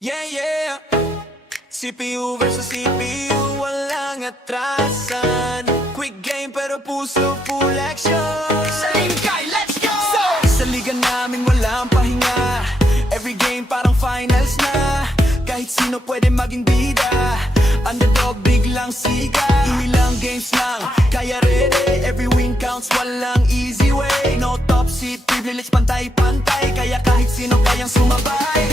Yeah, yeah. CPU versus CPU, walang atrasan. Quick game pero puso full action. Sa Limkay, let's go! Sa liga namin walang pahinga. Every game parang finals na. Kahit sino pwede maging bida. Underdog biglang siga. Ilang games lang, kaya ready. Every win counts, walang easy way. No top seat, privilege, pantay-pantay. Kaya kahit sino kayang sumabay.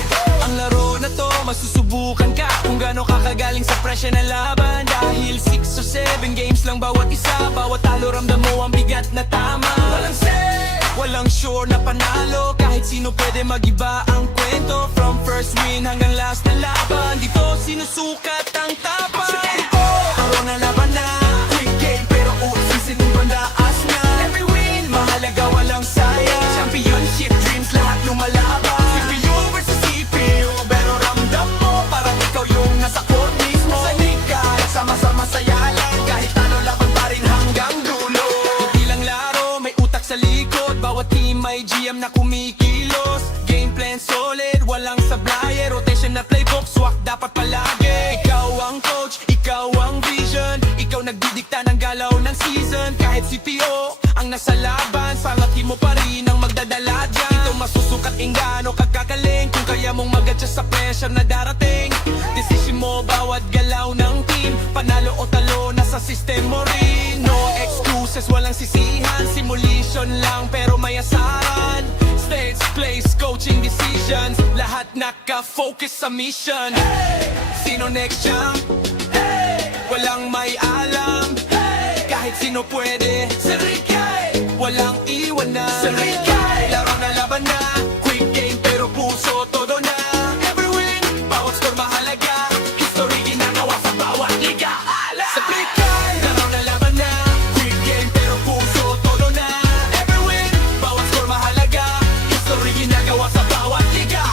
Ang laro na to, masusubukan ka kung gaano ka kagaling sa presya na laban. Dahil 6 o 7 games lang bawat isa. Bawat talo ramdam mo ang bigat na tama. Walang set, walang sure na panalo. Kahit sino pwede magiba ang kwento. From first win hanggang last na laban, dito sinusukat ang tapang. Araw na laban na, quick game pero usisin yung bandaas na. Every win, mahalaga walang sayang. Championship dreams, lahat lumalaban. CPU versus CPU, pero ramdam mo parang ikaw yung nasa court mismo. Sa liga, sama-sama saya lang. Kahit ano laban pa rin hanggang dulo. Hindi lang laro, may utak sa likod. Bawat team may GM na kumikilos. Game plan solid, walang sablay. Rotation na playbook, swak dapat palagi. Ikaw ang coach, ikaw ang vision. Ikaw nagdidikta ng galaw ng season. Kahit CPO ang nasa laban, sangatin mo pa rin ang magdadala dyan. Ito masusukat ingano kagkagaling. Kung kaya mong mag-adjust sa pressure na darating. Decision mo bawat galaw ng team. Panalo o talo, nasa system mo rin. No excuses, walang sisihan. Simulation lang pero may asaran. Stage, place, coaching decisions. Lahat naka-focus sa mission. Sino next champ? Walang may alam. Kahit sino pwede. Sa Limkay, walang iwanan. Sa Limkay, laro na laban na. Quick game pero puso todo na. Every win, bawat score mahalaga. History ginagawa sa bawat liga. Sa Limkay, laro na laban na. Quick game pero puso todo na. Every win, bawat score mahalaga. History ginagawa sa bawat liga.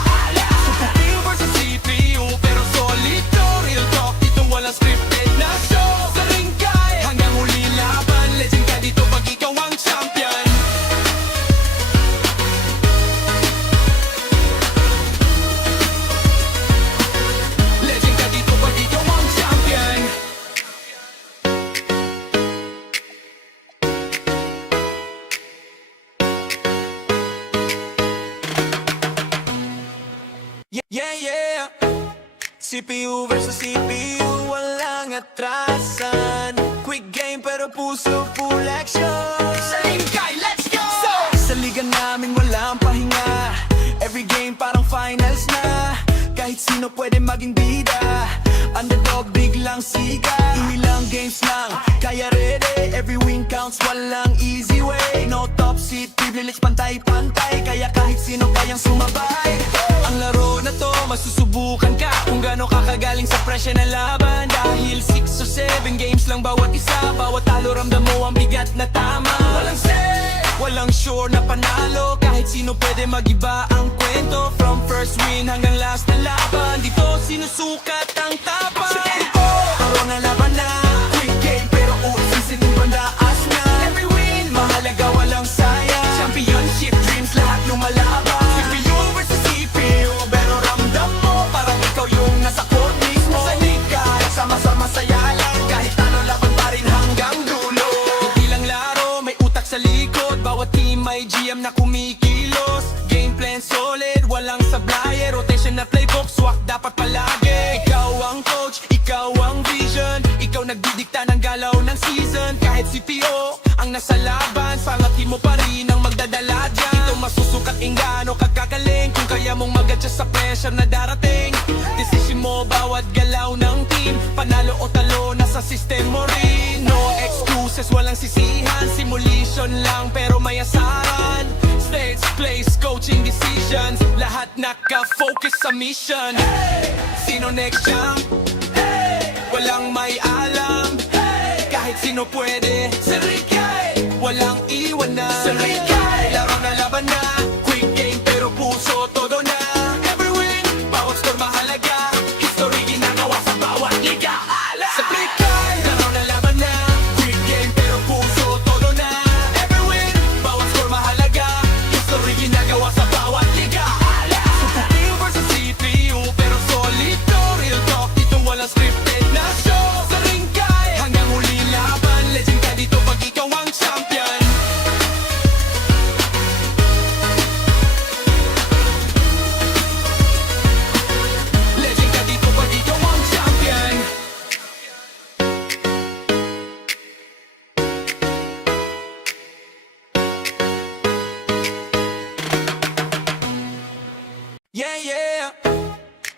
CPU versus CPU pero solid to. Real talk, dito walang scripted na show. Sa Limkay, hanggang huli laban. Legend ka dito pag ikaw ang champion. Legend ka dito pag ikaw ang champion. Yeah, yeah. CPU versus CPU, walang atrasan. Quick game pero puso full action. Sa Limkay, let's go! Sa liga namin walang pahinga. Every game parang finals na. Kahit sino pwede maging bida. Underdog biglang siga. Ilang games lang, kaya ready. Every win counts, walang easy way. No top seat, privilege, pantay-pantay. Kaya kahit sino kayang sumabay. Ang laro na to, masusubukan ka kung gaano ka kagaling sa presya na laban. Dahil 6 o 7 games lang bawat isa. Bawat talo ramdam mo ang bigat na tama. Walang set, walang sure na panalo. Kahit sino pwede magiba ang kwento. From first win hanggang last na laban, dito sinusukat ang tapang. Araw na laban na, quick game pero usisin yung bandaas na. Every win, mahalaga walang sayang. Championship dreams, lahat lumalaban. CPU versus CPU, pero ramdam mo parang ikaw yung nasa court mismo. Sa liga, sama-sama saya lang. Kahit ano laban pa rin hanggang dulo. Hindi lang laro, may utak sa likod. Bawat team may GM na kumikilos. Game plan solid, walang sablay. Rotation na playbook, swak dapat palagi. Ikaw ang coach, ikaw ang vision. Ikaw nagdidikta ng galaw ng season. Kahit CPO ang nasa laban, sangatin mo pa rin ang magdadala dyan. Ito masusukat ingano kagkagaling. Kung kaya mong mag-adjust sa pressure na darating. Decision mo bawat galaw ng team. Panalo o talo, nasa system mo rin. No excuses, walang sisihan. Simulation lang pero may asaran. Stage, place, coaching decisions. Lahat naka-focus sa mission. Sino next champ? Walang may alam. Kahit sino pwede. Sa Limkay, walang iwanan. Sa Limkay, laro na laban na. Quick game pero puso todo na. Every win, bawat score mahalaga. History ginagawa sa bawat liga. Sa Limkay, laro na laban na. Quick game pero puso todo na. Every win, bawat score mahalaga. History ginagawa sa bawat liga. CPU versus CPU pero solid. Yeah, yeah.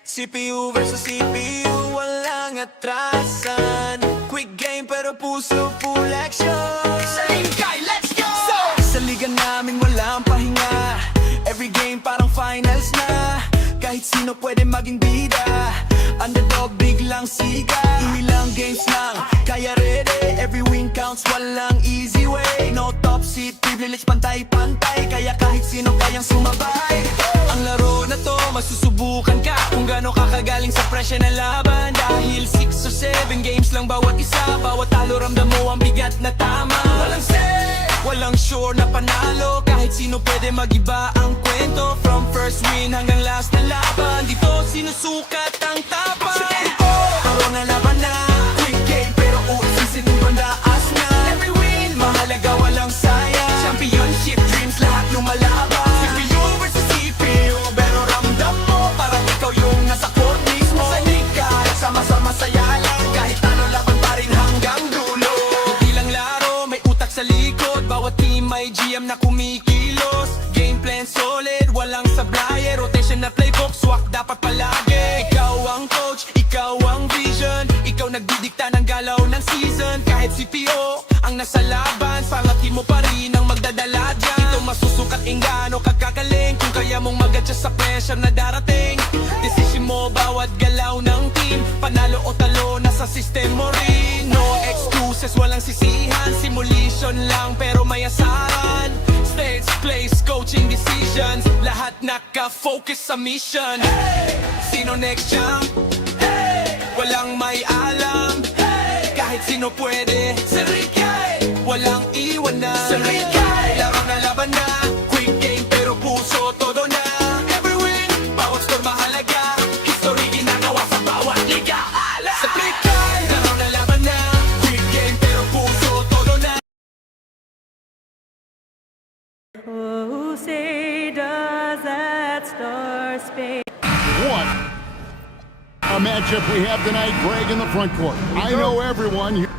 CPU versus CPU, walang atrasan. Quick game pero puso full action. Sa Linkay, let's go! Sa liga namin walang pahinga. Every game parang finals na. Kahit sino pwede maging bida. Underdog biglang siga. Ilang games lang, kaya ready. Every win counts, walang easy way. No top seat, privilege, pantay-pantay. Kaya kahit sino kayang sumabay. Ang laro na to, masusubukan ka kung gaano kakagaling sa presya na laban. Dahil 6 or 7 games lang bawat isa. Bawat talo ramdam mo ang bigat na tama. Walang set, walang sure na panalo. Kahit sino pwede magiba ang kwento. From first win hanggang last na laban, dito sinusukat ang tapang. Laro na laban na, quick game pero usisin yung bandaas na. Every win, mahalaga walang sayang. Championship dreams, lahat lumalaban. CPU versus CPU, pero ramdam mo parang ikaw yung nasa court mismo. Sa Linkay, sama-sama saya lang. Kahit ano laban pa rin hanggang dulo. Hindi lang laro, may utak sa likod. Bawat team may GM na kumikilos. Game plan solid, walang sablay. Rotation na playbook, swak dapat palagi. Ikaw ang coach, ikaw ang vision. Ikaw nagdidikta ng galaw ng season. Kahit CPO ang nasa laban, pangatin mo pa rin ang magdadala dyan. Ito masusukat ingano kakakaling. Kung kaya mong mag-adjust sa pressure na darating. Decision mo bawat galaw ng team. Panalo o talo, nasa system mo rin. No excuses, walang sisihan. Simulation lang pero may asahan. Stage, place, coaching decisions. Lahat naka-focus sa mission. Sino next champ? Walang may alam. Kahit sino pwede. Sa Linkay, walang iwanan. Sa Linkay, laro na laban na. Quick game pero puso todo na. Every win, bawat score mahalaga. History ginagawa sa bawat liga. Sa Linkay, laro na laban na. Quick game pero puso todo na. Who say does that star space? What a matchup we have tonight, Greg, in the front court. I know everyone here.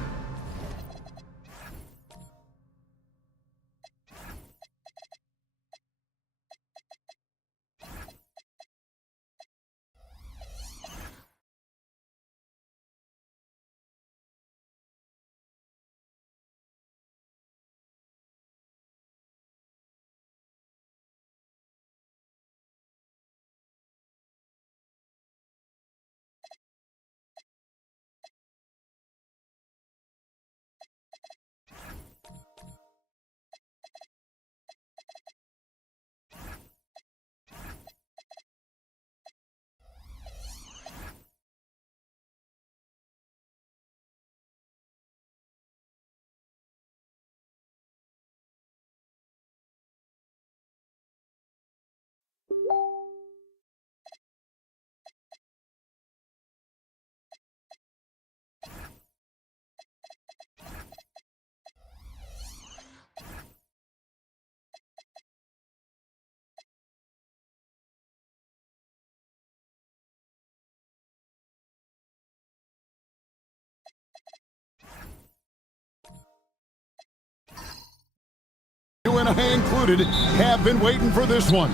You and I included have been waiting for this one.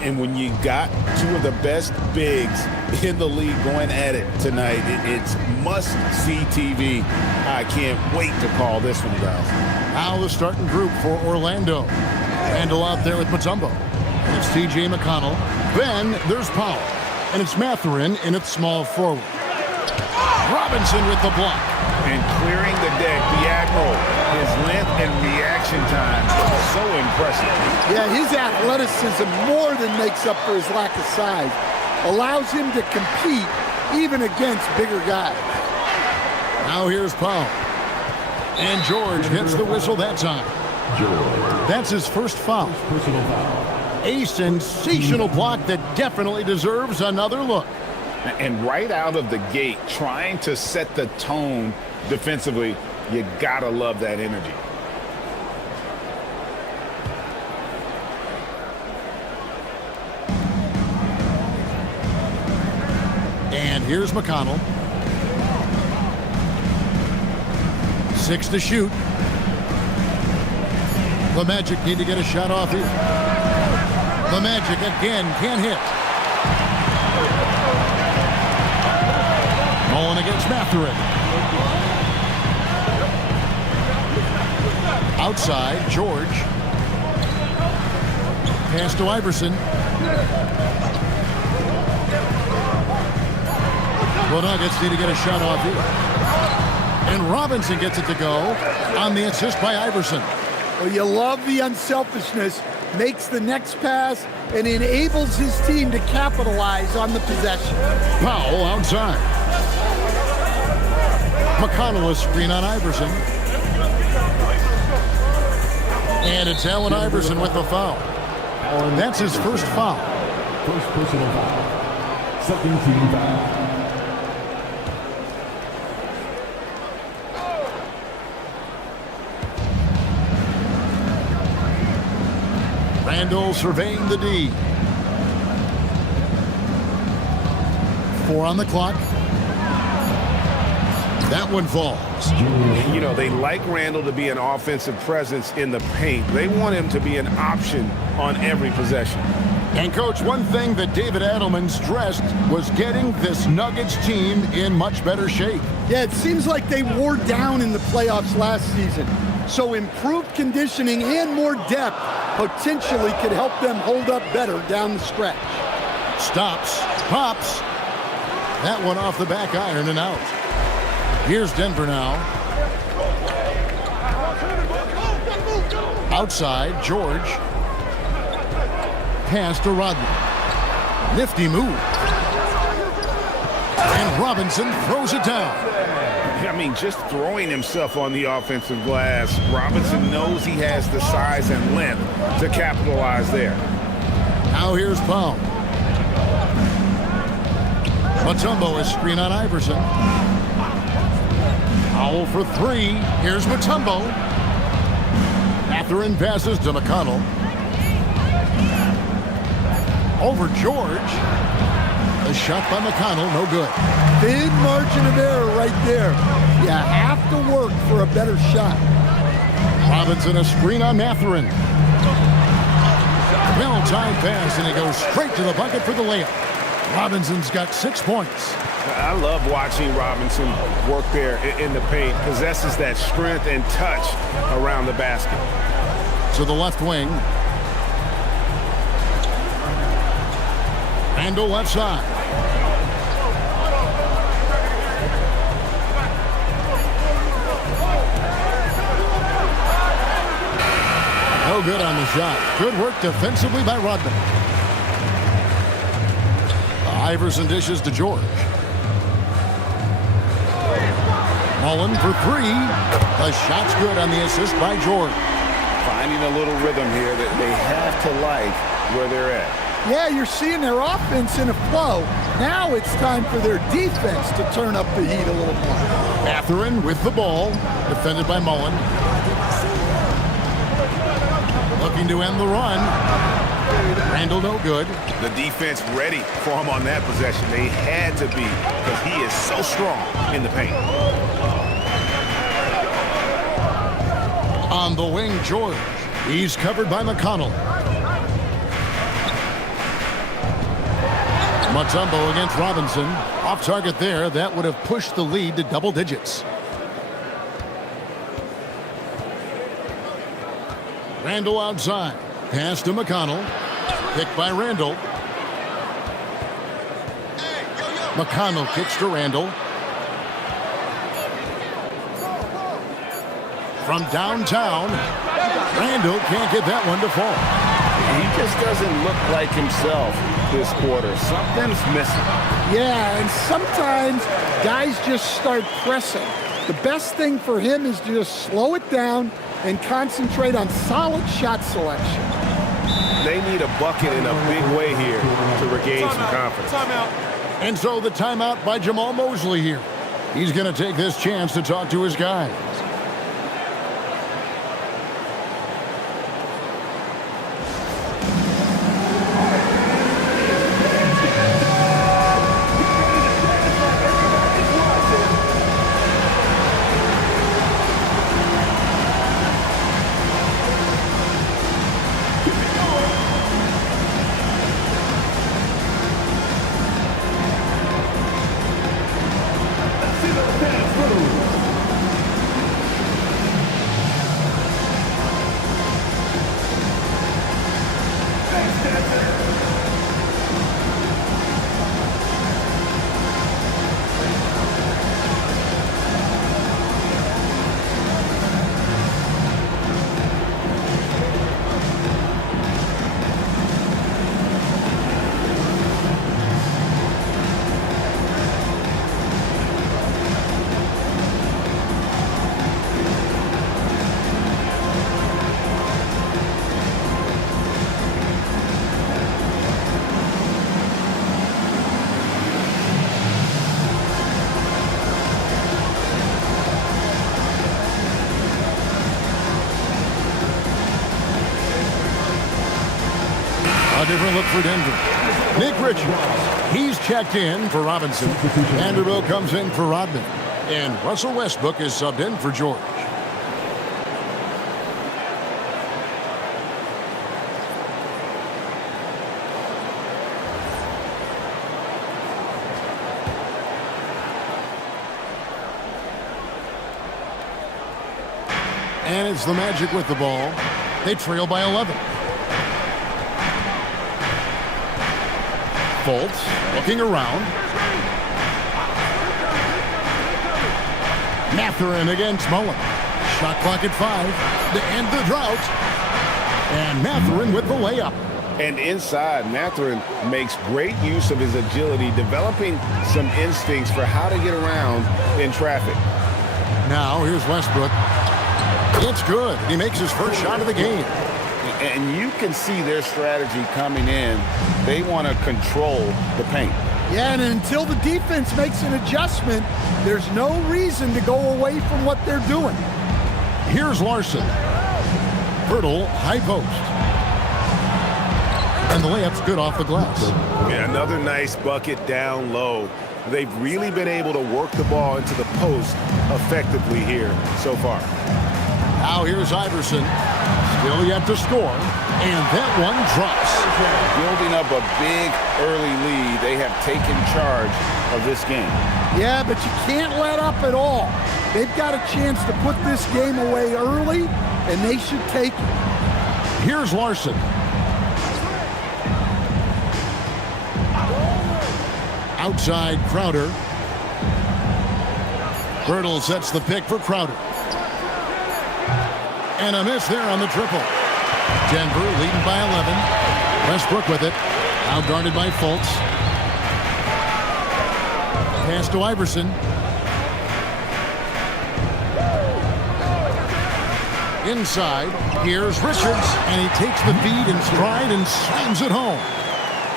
And when you got two of the best bigs in the league going at it tonight, it's must-see TV. I can't wait to call this one, guys. Now the starting group for Orlando. Randall out there with Mutombo. And it's TJ McConnell. Then there's Powell. And it's Mathurin in its small forward. Robinson with the block. And clearing the deck, the Admiral, his length and reaction time, so impressive. Yeah, his athleticism more than makes up for his lack of size. Allows him to compete even against bigger guys. Now here's Powell. And George gets the whistle that time. That's his first foul. A sensational block that definitely deserves another look. And right out of the gate, trying to set the tone defensively, you gotta love that energy. And here's McConnell. 6 to shoot. The Magic need to get a shot off here. The Magic again can't hit. It's Mathurin. Outside, George. Pass to Iverson. The Nuggets need to get a shot off here. And Robinson gets it to go on the assist by Iverson. Well, you love the unselfishness, makes the next pass, and enables his team to capitalize on the possession. Powell outside. McConnell, a screen on Iverson. And it's Allen Iverson with the foul. That's his first foul. First personal foul. Second team foul. Randall surveying the D. 4 on the clock. That one falls. You know, they like Randall to be an offensive presence in the paint. They want him to be an option on every possession. And, Coach, one thing that David Adelman stressed was getting this Nuggets team in much better shape. Yeah, it seems like they wore down in the playoffs last season. So improved conditioning and more depth potentially could help them hold up better down the stretch. Stops, pops. That one off the back iron and out. Here's Denver now. Outside, George. Pass to Rodman. Nifty move. And Robinson throws it down. I mean, just throwing himself on the offensive glass, Robinson knows he has the size and length to capitalize there. Now here's Powell. Mutombo is screen on Iverson. Powell for 3. Here's Mutombo. Mathurin passes to McConnell. Over George. The shot by McConnell, no good. Big margin of error right there. You have to work for a better shot. Robinson a screen on Mathurin. Well-timed pass, and he goes straight to the bucket for the layup. Robinson's got 6 points. I love watching Robinson work there in the paint. Possesses that strength and touch around the basket. To the left wing. Randall left side. No good on the shot. Good work defensively by Rodman. Iverson dishes to George. Mullen for 3. The shot's good on the assist by George. Finding a little rhythm here that they have to like where they're at. Yeah, you're seeing their offense in a flow. Now it's time for their defense to turn up the heat a little more. Mathurin with the ball. Defended by Mullen. Looking to end the run. Randall no good. The defense ready for him on that possession. They had to be because he is so strong in the paint. On the wing, George. He's covered by McConnell. Mutombo against Robinson. Off target there. That would have pushed the lead to double digits. Randall outside. Pass to McConnell. Picked by Randall. McConnell kicks to Randall. From downtown. Randall can't get that one to fall. He just doesn't look like himself this quarter. Something's missing. Yeah, and sometimes guys just start pressing. The best thing for him is to just slow it down and concentrate on solid shot selection. They need a bucket in a big way here to regain some confidence. And so the timeout by Jamal Mosley here. He's going to take this chance to talk to his guys. look for Denver. Nick Richards, he's checked in for Robinson. Vanderbilt comes in for Rodman. And Russell Westbrook is subbed in for George. And it's the Magic with the ball. They trail by 11. Fultz looking around. Mathurin against Mullen. Shot clock at 5 to end the drought. And Mathurin with the layup. And inside, Mathurin makes great use of his agility, developing some instincts for how to get around in traffic. Now here's Westbrook. It's good. He makes his first shot of the game. And you can see their strategy coming in. They want to control the paint. Yeah, and until the defense makes an adjustment, there's no reason to go away from what they're doing. Here's Larson. Pirtle, high post. And the layup's good off the glass. Yeah, another nice bucket down low. They've really been able to work the ball into the post effectively here so far. Now here's Iverson. Still yet to score. And that one drops. Building up a big early lead. They have taken charge of this game. Yeah, but you can't let up at all. They've got a chance to put this game away early, and they should take it. Here's Larson. Outside Crowder. Birtle sets the pick for Crowder. And a miss there on the triple. Denver leading by 11. Westbrook with it. Now guarded by Fultz. Pass to Iverson. Inside, here's Richards, and he takes the feed in stride and slams it home.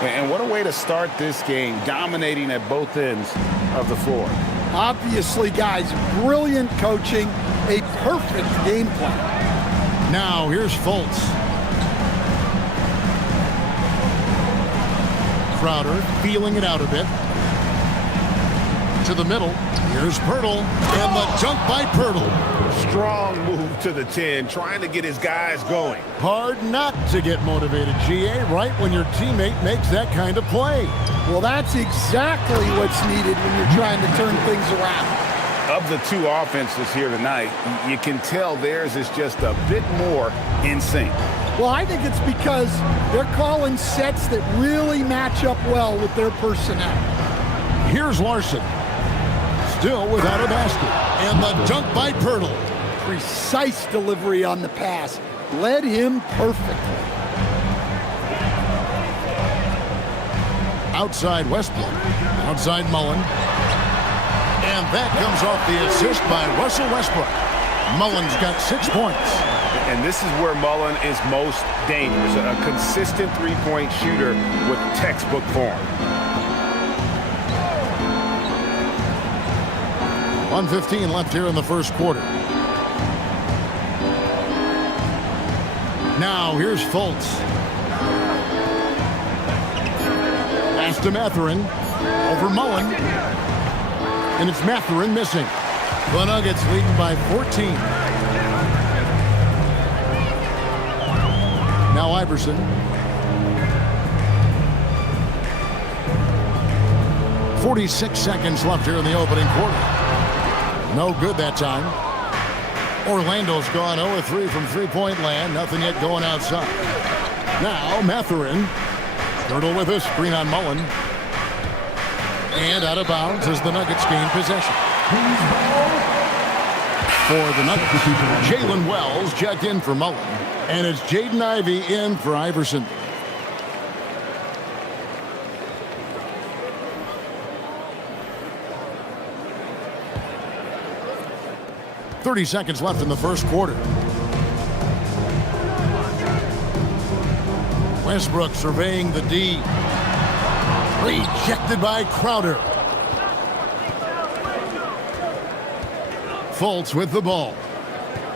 And what a way to start this game, dominating at both ends of the floor. Obviously, guys, brilliant coaching, a perfect game plan. Now, here's Fultz. Crowder feeling it out a bit. To the middle. Here's Pirtle. And the dunk by Pirtle. Strong move to the 10, trying to get his guys going. Hard not to get motivated, GA, right when your teammate makes that kind of play. Well, that's exactly what's needed when you're trying to turn things around. Of the two offenses here tonight, you can tell theirs is just a bit more in sync. Well, I think it's because they're calling sets that really match up well with their personnel. Here's Larson. Still without a basket. And the dunk by Pirtle. Precise delivery on the pass. Led him perfectly. Outside Westbrook. Outside Mullen. And that comes off the assist by Russell Westbrook. Mullen's got 6 points. And this is where Mullen is most dangerous. A consistent three-point shooter with textbook form. 1:15 left here in the first quarter. Now here's Fultz. Pass to Mathurin. Over Mullen. And it's Mathurin missing. The Nuggets leading by 14. Now Iverson. .46 seconds left here in the opening quarter. No good that time. Orlando's gone 0-3 from three-point land. Nothing yet going outside. Now Mathurin. Pirtle with a screen on Mullen. And out of bounds as the Nuggets gain possession. For the Nuggets, Jalen Wells checked in for Mullen. And it's Jaden Ivey in for Iverson. .30 seconds left in the first quarter. Westbrook surveying the D. Rejected by Crowder. Fultz with the ball.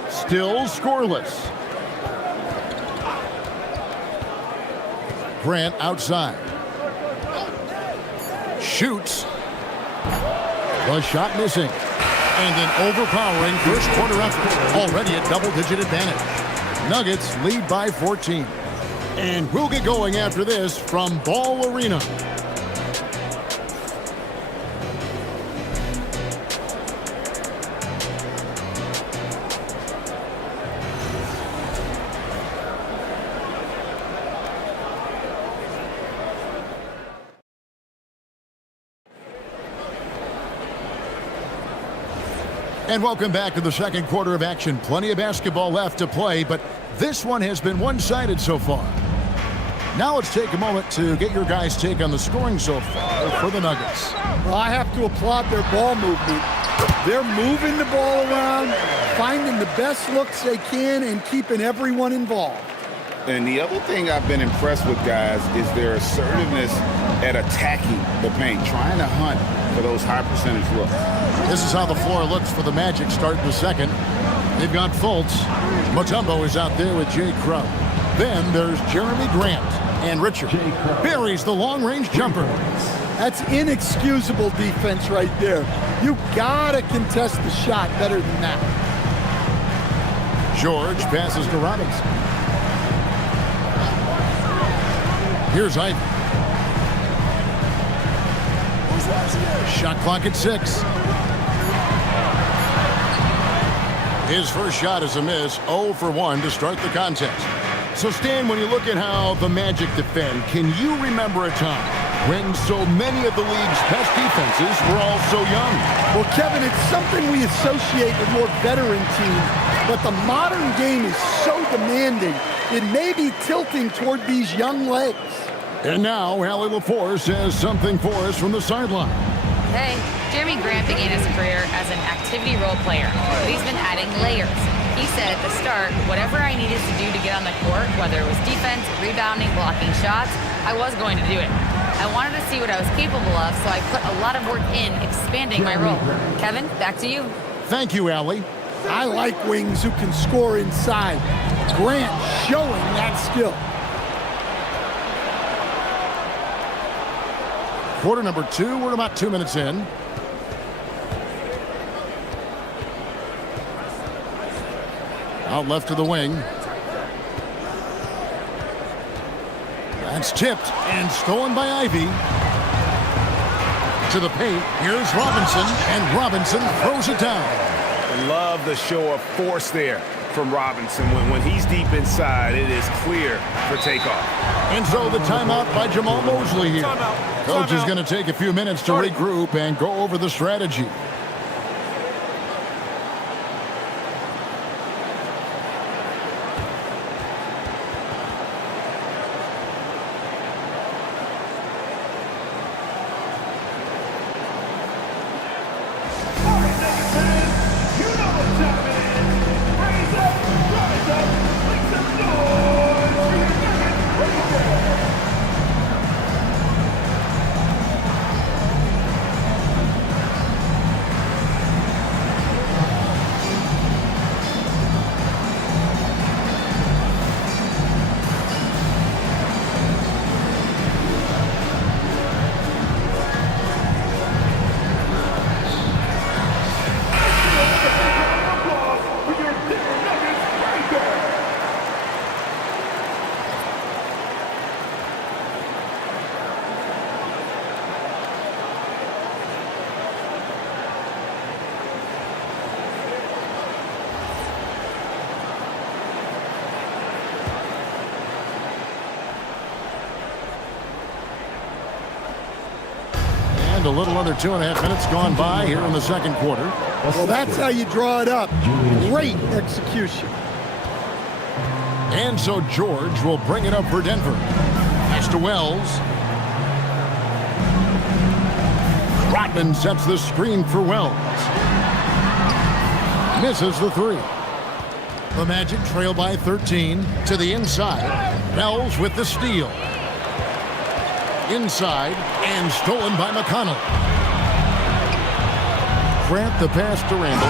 Still scoreless. Grant outside. Shoots. The shot missing. And an overpowering first quarter effort. Already a double-digit advantage. Nuggets lead by 14. And we'll get going after this from Ball Arena. And welcome back to the second quarter of action. Plenty of basketball left to play, but this one has been one-sided so far. Now let's take a moment to get your guys' take on the scoring so far for the Nuggets. Well, I have to applaud their ball movement. They're moving the ball around, finding the best looks they can, and keeping everyone involved. And the other thing I've been impressed with, guys, is their assertiveness at attacking the paint, trying to hunt for those high percentage looks. This is how the floor looks for the Magic starting the second. They've got Fultz. Mutombo is out there with Jay Crow. Then there's Jeremy Grant. And Richard buries the long-range jumper. That's inexcusable defense right there. You gotta contest the shot better than that. George passes to Robinson. Here's Ivy. Shot clock at 6. His first shot is a miss, 0 for 1 to start the contest. So, Stan, when you look at how the Magic defend, can you remember a time when so many of the league's best defenses were all so young? Well, Kevin, it's something we associate with more veteran teams, but the modern game is so demanding, it may be tilting toward these young legs. And now, Allie LaForce has something for us from the sideline. Hey, Jeremy Grant began his career as an activity role player, but he's been adding layers. He said at the start, whatever I needed to do to get on the court, whether it was defense, rebounding, blocking shots, I was going to do it. I wanted to see what I was capable of, so I put a lot of work in expanding my role. Kevin, back to you. Thank you, Allie. I like wings who can score inside. Grant showing that skill. Quarter number 2, we're about 2 minutes in. Out left to the wing. That's tipped and stolen by Ivy. To the paint, here's Robinson, and Robinson throws it down. I love the show of force there from Robinson. When he's deep inside, it is clear for takeoff. And so the timeout by Jamal Mosley here. Coach is going to take a few minutes to regroup and go over the strategy. And a little under 2.5 minutes gone by here in the second quarter. Well, that's how you draw it up. Great execution. And so George will bring it up for Denver. Pass to Wells. Rodman sets the screen for Wells. Misses the 3. The Magic trail by 13 to the inside. Wells with the steal. Inside and stolen by McConnell. Grant the pass to Randall,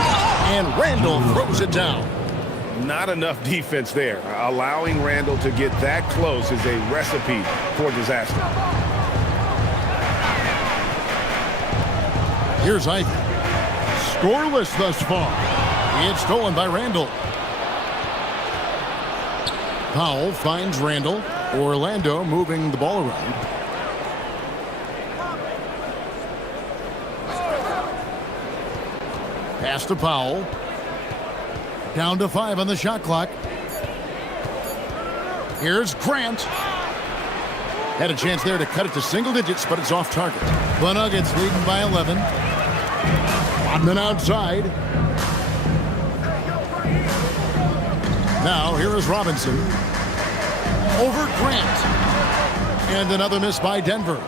and Randall throws it down. not enough defense there. Allowing Randall to get that close is a recipe for disaster. Here's Ivy. Scoreless thus far. It's stolen by Randall. Powell finds Randall. Orlando moving the ball around. Pass to Powell. Down to 5 on the shot clock. Here's Grant. Had a chance there to cut it to single digits, but it's off target. The Nuggets leading by 11. Rodman outside. Now here is Robinson. Over Grant. And another miss by Denver.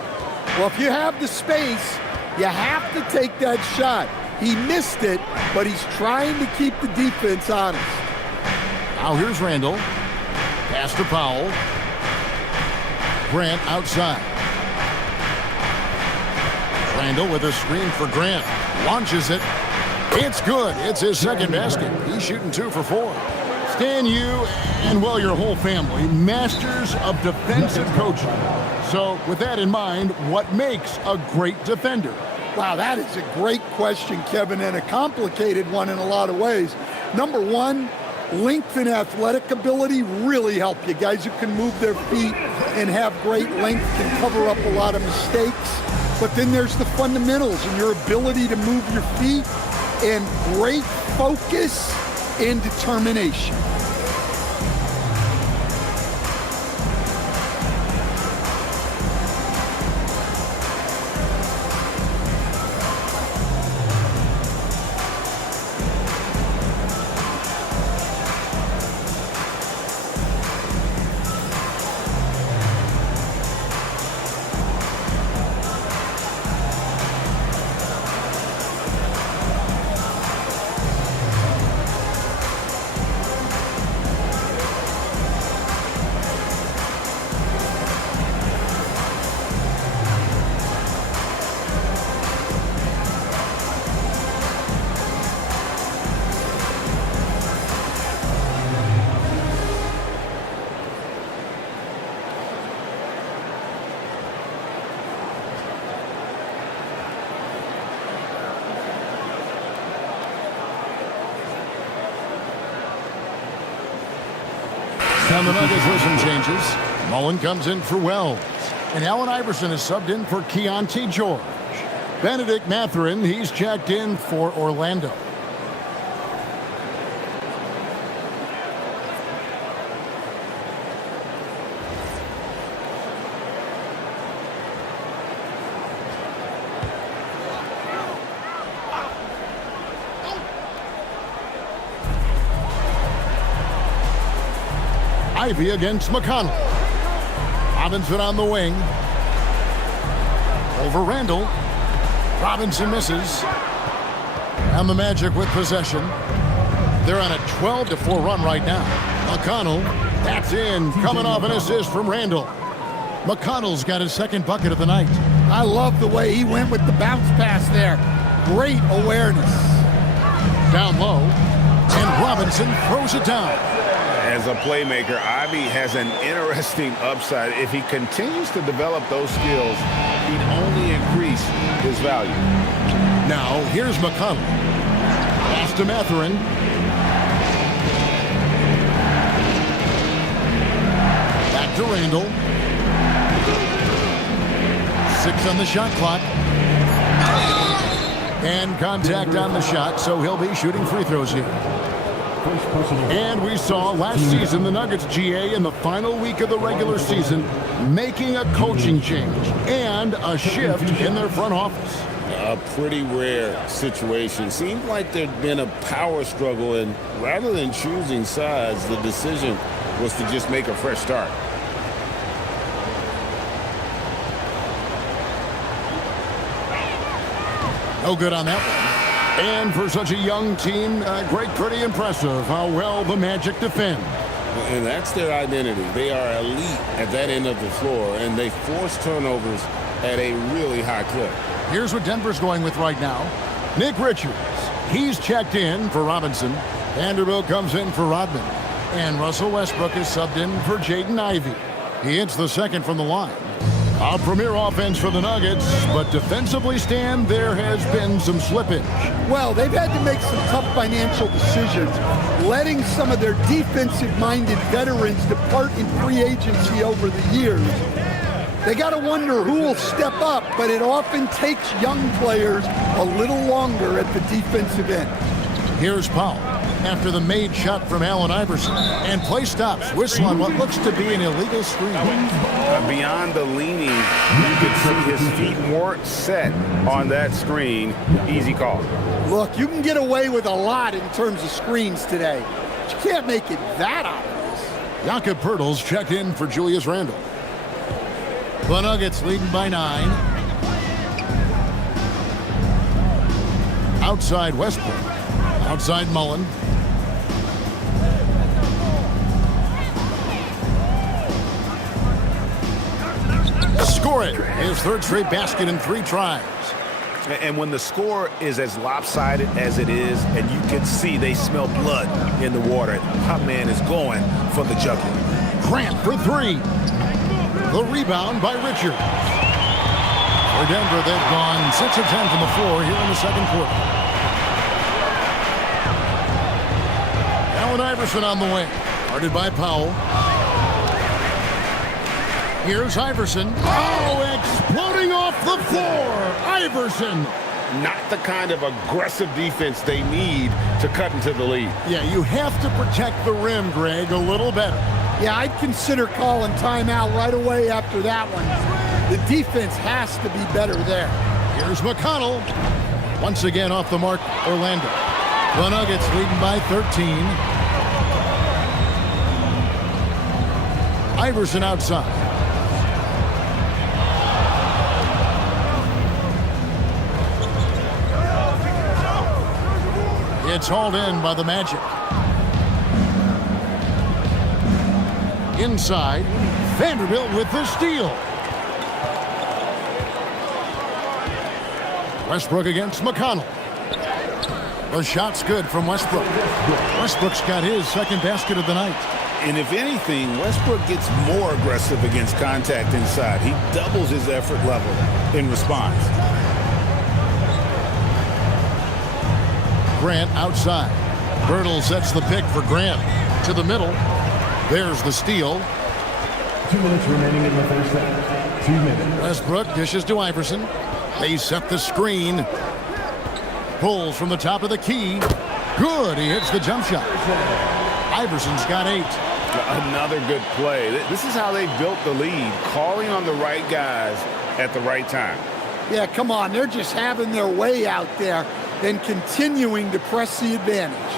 Well, if you have the space, you have to take that shot. He missed it, but he's trying to keep the defense honest. Now here's Randall. Pass to Powell. Grant outside. Randall with a screen for Grant. Launches it. It's good. It's his second basket. He's shooting 2 for 4. Stan, you and, well, your whole family, masters of defensive coaching. So with that in mind, what makes a great defender? Wow, that is a great question, Kevin, and a complicated one in a lot of ways. Number one, length and athletic ability really help you. Guys who can move their feet and have great length can cover up a lot of mistakes. But then there's the fundamentals and your ability to move your feet and great focus and determination. Down the Nuggets with some changes. Mullen comes in for Wells. And Allen Iverson is subbed in for Keontae George. Benedict Mathurin, he's checked in for Orlando. Ivy against McConnell. Robinson on the wing. Over Randall. Robinson misses. And the Magic with possession. They're on a 12-4 run right now. McConnell, that's in, coming off an assist from Randall. McConnell's got his second bucket of the night. I love the way he went with the bounce pass there. Great awareness. Down low. And Robinson throws it down. As a playmaker, Ivy has an interesting upside. If he continues to develop those skills, he'd only increase his value. Now, here's McConnell. Pass to Mathurin. Back to Randall. 6 on the shot clock. And contact on the shot, so he'll be shooting free throws here. And we saw last season the Nuggets, GA, in the final week of the regular season, making a coaching change and a shift in their front office. A pretty rare situation. Seemed like there'd been a power struggle, and rather than choosing sides, the decision was to just make a fresh start. No good on that one. And for such a young team, pretty impressive how well the Magic defend. And that's their identity. They are elite at that end of the floor, and they force turnovers at a really high clip. Here's what Denver's going with right now. Nick Richards, he's checked in for Robinson. Vanderbilt comes in for Rodman. And Russell Westbrook is subbed in for Jaden Ivey. He hits the second from the line. A premier offense for the Nuggets, but defensively, Stan, there has been some slippage. Well, they've had to make some tough financial decisions, letting some of their defensive-minded veterans depart in free agency over the years. They got to wonder who will step up, but it often takes young players a little longer at the defensive end. Here's Powell after the made shot from Allen Iverson. And play stops. Whistle on what looks to be an illegal screen. Beyond the leaning, you could see his feet weren't set on that screen. Easy call. Look, you can get away with a lot in terms of screens today. But you can't make it that obvious. Jakob Poeltl's checked in for Julius Randle. The Nuggets leading by 9. Outside Westbrook. Outside Mullen. Score it. His third straight basket in 3 tries. And when the score is as lopsided as it is, and you can see they smell blood in the water, my man is going for the jugular. Grant for 3. The rebound by Richards. For Denver, they've gone 6 of 10 from the floor here in the second quarter. Allen Iverson on the wing. Guarded by Powell. Here's Iverson. Oh, exploding off the floor. Iverson. Not the kind of aggressive defense they need to cut into the lead. Yeah, you have to protect the rim, Greg, a little better. Yeah, I'd consider calling timeout right away after that one. The defense has to be better there. Here's McConnell. Once again off the mark, Orlando. The Nuggets leading by 13. Iverson outside. It's hauled in by the Magic. Inside, Vanderbilt with the steal. Westbrook against McConnell. The shot's good from Westbrook. Westbrook's got his second basket of the night. And if anything, Westbrook gets more aggressive against contact inside. He doubles his effort level in response. Grant outside. Bertle sets the pick for Grant. To the middle. There's the steal. 2 minutes remaining in the first half. 2 minutes. Westbrook dishes to Iverson. They set the screen. Pulls from the top of the key. Good. He hits the jump shot. Iverson's got 8. Another good play. This is how they built the lead, calling on the right guys at the right time. Yeah, come on. They're just having their way out there and continuing to press the advantage.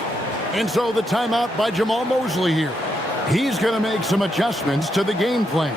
And so the timeout by Jamal Mosley here. He's going to make some adjustments to the game plan.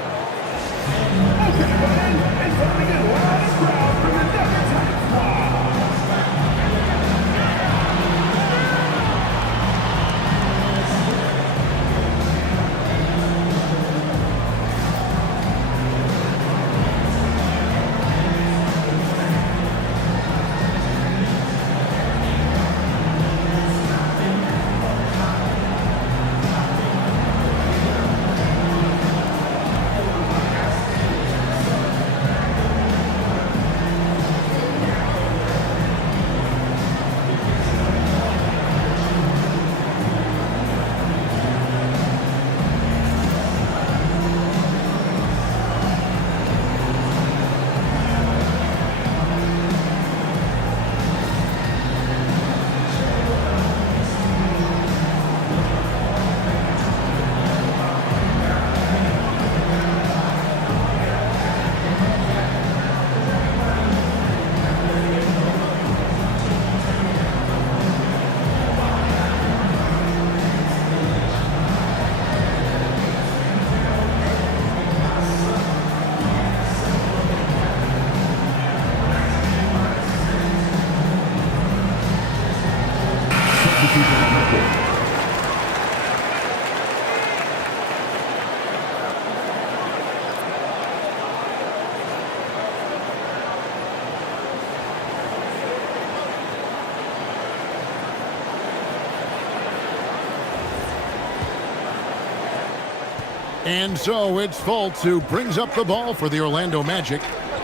And so it's Fultz who brings up the ball for the Orlando Magic.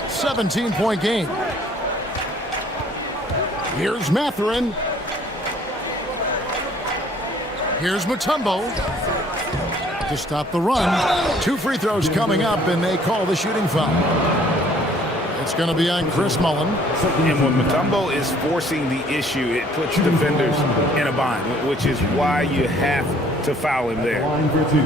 17-point game. Here's Mathurin. Here's Mutombo to stop the run. 2 free throws coming up, and they call the shooting foul. It's going to be on Chris Mullen. And when Mutombo is forcing the issue, it puts defenders in a bind, which is why you have to foul him there. Line for 2.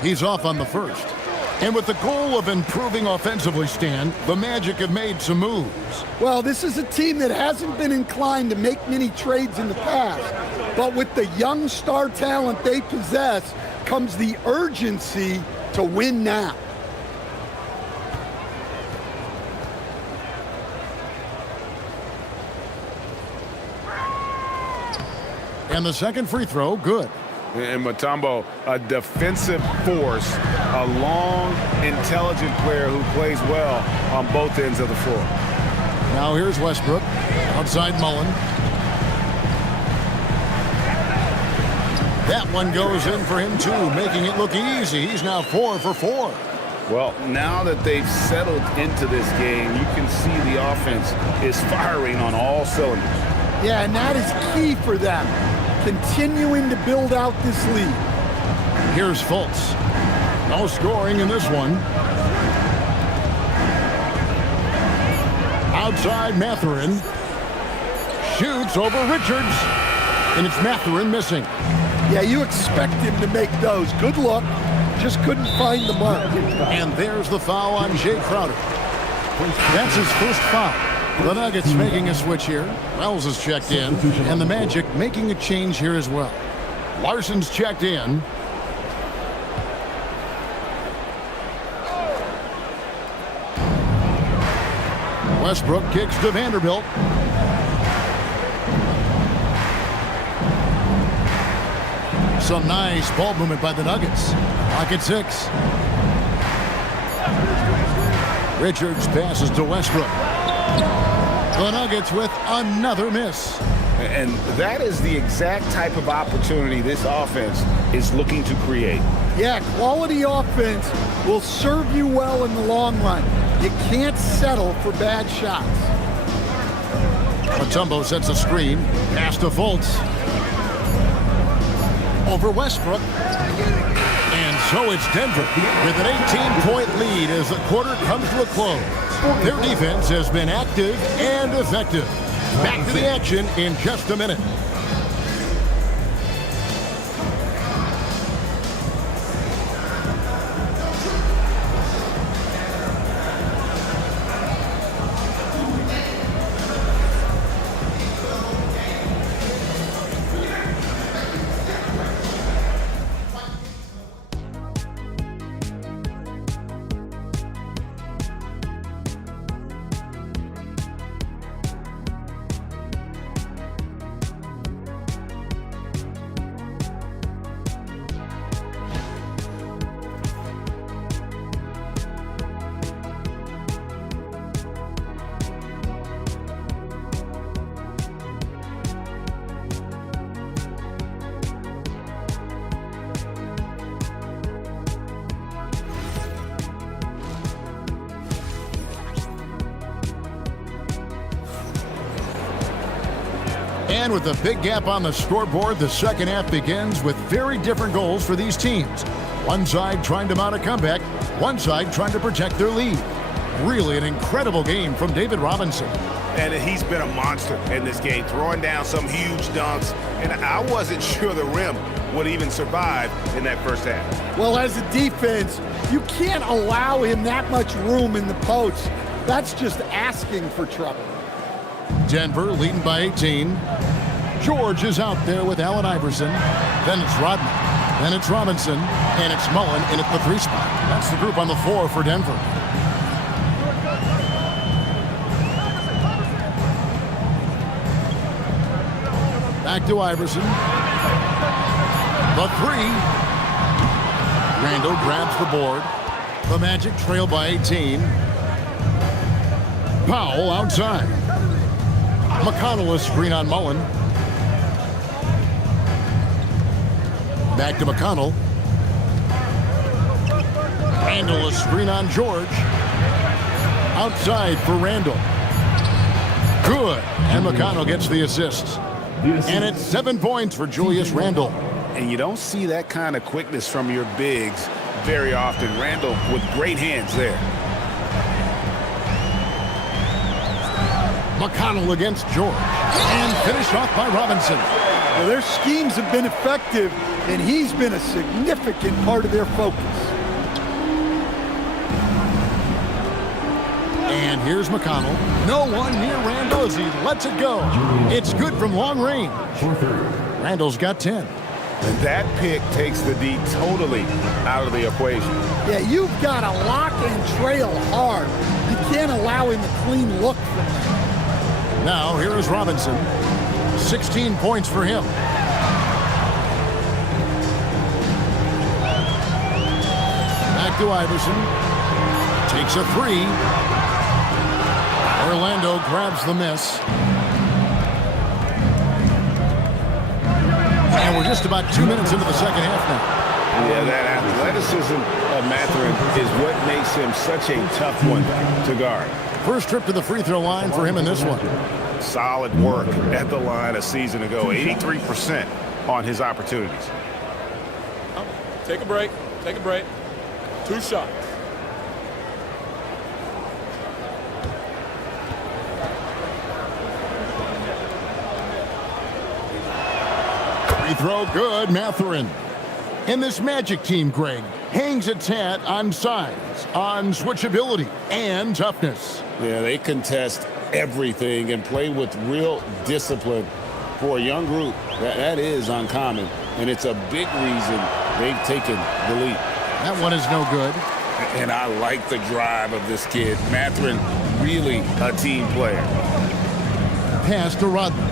He's off on the first. And with the goal of improving offensively, Stan, the Magic have made some moves. Well, this is a team that hasn't been inclined to make many trades in the past. But with the young star talent they possess comes the urgency to win now. And the second free throw, good. And Mutombo, a defensive force, a long, intelligent player who plays well on both ends of the floor. Now here's Westbrook, outside Mullen. That one goes in for him too, making it look easy. He's now 4 for 4. Well, now that they've settled into this game, you can see the offense is firing on all cylinders. Yeah, and that is key for them, continuing to build out this lead. Here's Fultz. No scoring in this one. Outside Mathurin. Shoots over Richards. And it's Mathurin missing. Yeah, you expect him to make those. Good luck. Just couldn't find the mark. And there's the foul on Jay Crowder. That's his first foul. The Nuggets making a switch here. Wells is checked in. And the Magic making a change here as well. Larson's checked in. Westbrook kicks to Vanderbilt. Some nice ball movement by the Nuggets. Lock at 6. Richards passes to Westbrook. The Nuggets with another miss. And that is the exact type of opportunity this offense is looking to create. Yeah, quality offense will serve you well in the long run. You can't settle for bad shots. Mutombo sets a screen. Pass to Fultz. Over Westbrook. And so it's Denver with an 18-point lead as the quarter comes to a close. Their defense has been active and effective. Back to the action in just a minute. And with a big gap on the scoreboard, the second half begins with very different goals for these teams. One side trying to mount a comeback, one side trying to protect their lead. Really an incredible game from David Robinson. And he's been a monster in this game, throwing down some huge dunks. And I wasn't sure the rim would even survive in that first half. Well, as a defense, you can't allow him that much room in the post. That's just asking for trouble. Denver leading by 18. George is out there with Allen Iverson. Then it's Rodman. Then it's Robinson. And it's Mullen in at the 3 spot. That's the group on the floor for Denver. Back to Iverson. The 3. Randall grabs the board. The Magic trail by 18. Powell outside. McConnell a screen on Mullen. Back to McConnell. Randall a screen on George. Outside for Randall. Good. And McConnell gets the assist. And it's 7 points for Julius Randle. And you don't see that kind of quickness from your bigs very often. Randall with great hands there. McConnell against George. And finished off by Robinson. Well, their schemes have been effective, and he's been a significant part of their focus. And here's McConnell. No one near Randall as he lets it go. It's good from long range. Randall's got 10. And that pick takes the D totally out of the equation. Yeah, you've got to lock and trail hard. You can't allow him a clean look from that. Now, here is Robinson. 16 points for him. Back to Iverson. Takes a three. Orlando grabs the miss. And we're just about 2 minutes into the second half now. Yeah, that athleticism of Mathurin is what makes him such a tough one to guard. First trip to the free throw line for him in this one. Solid work at the line a season ago. 83% on his opportunities. Take a break. Take a break. 2 shots. Free throw good, Mathurin. And this Magic team, Greg, hangs its hat on size, on switchability, and toughness. Yeah, they contest everything and play with real discipline. For a young group, that is uncommon, and it's a big reason they've taken the lead. That one is no good. And I like the drive of this kid. Mathurin, really a team player. Pass to Rodman.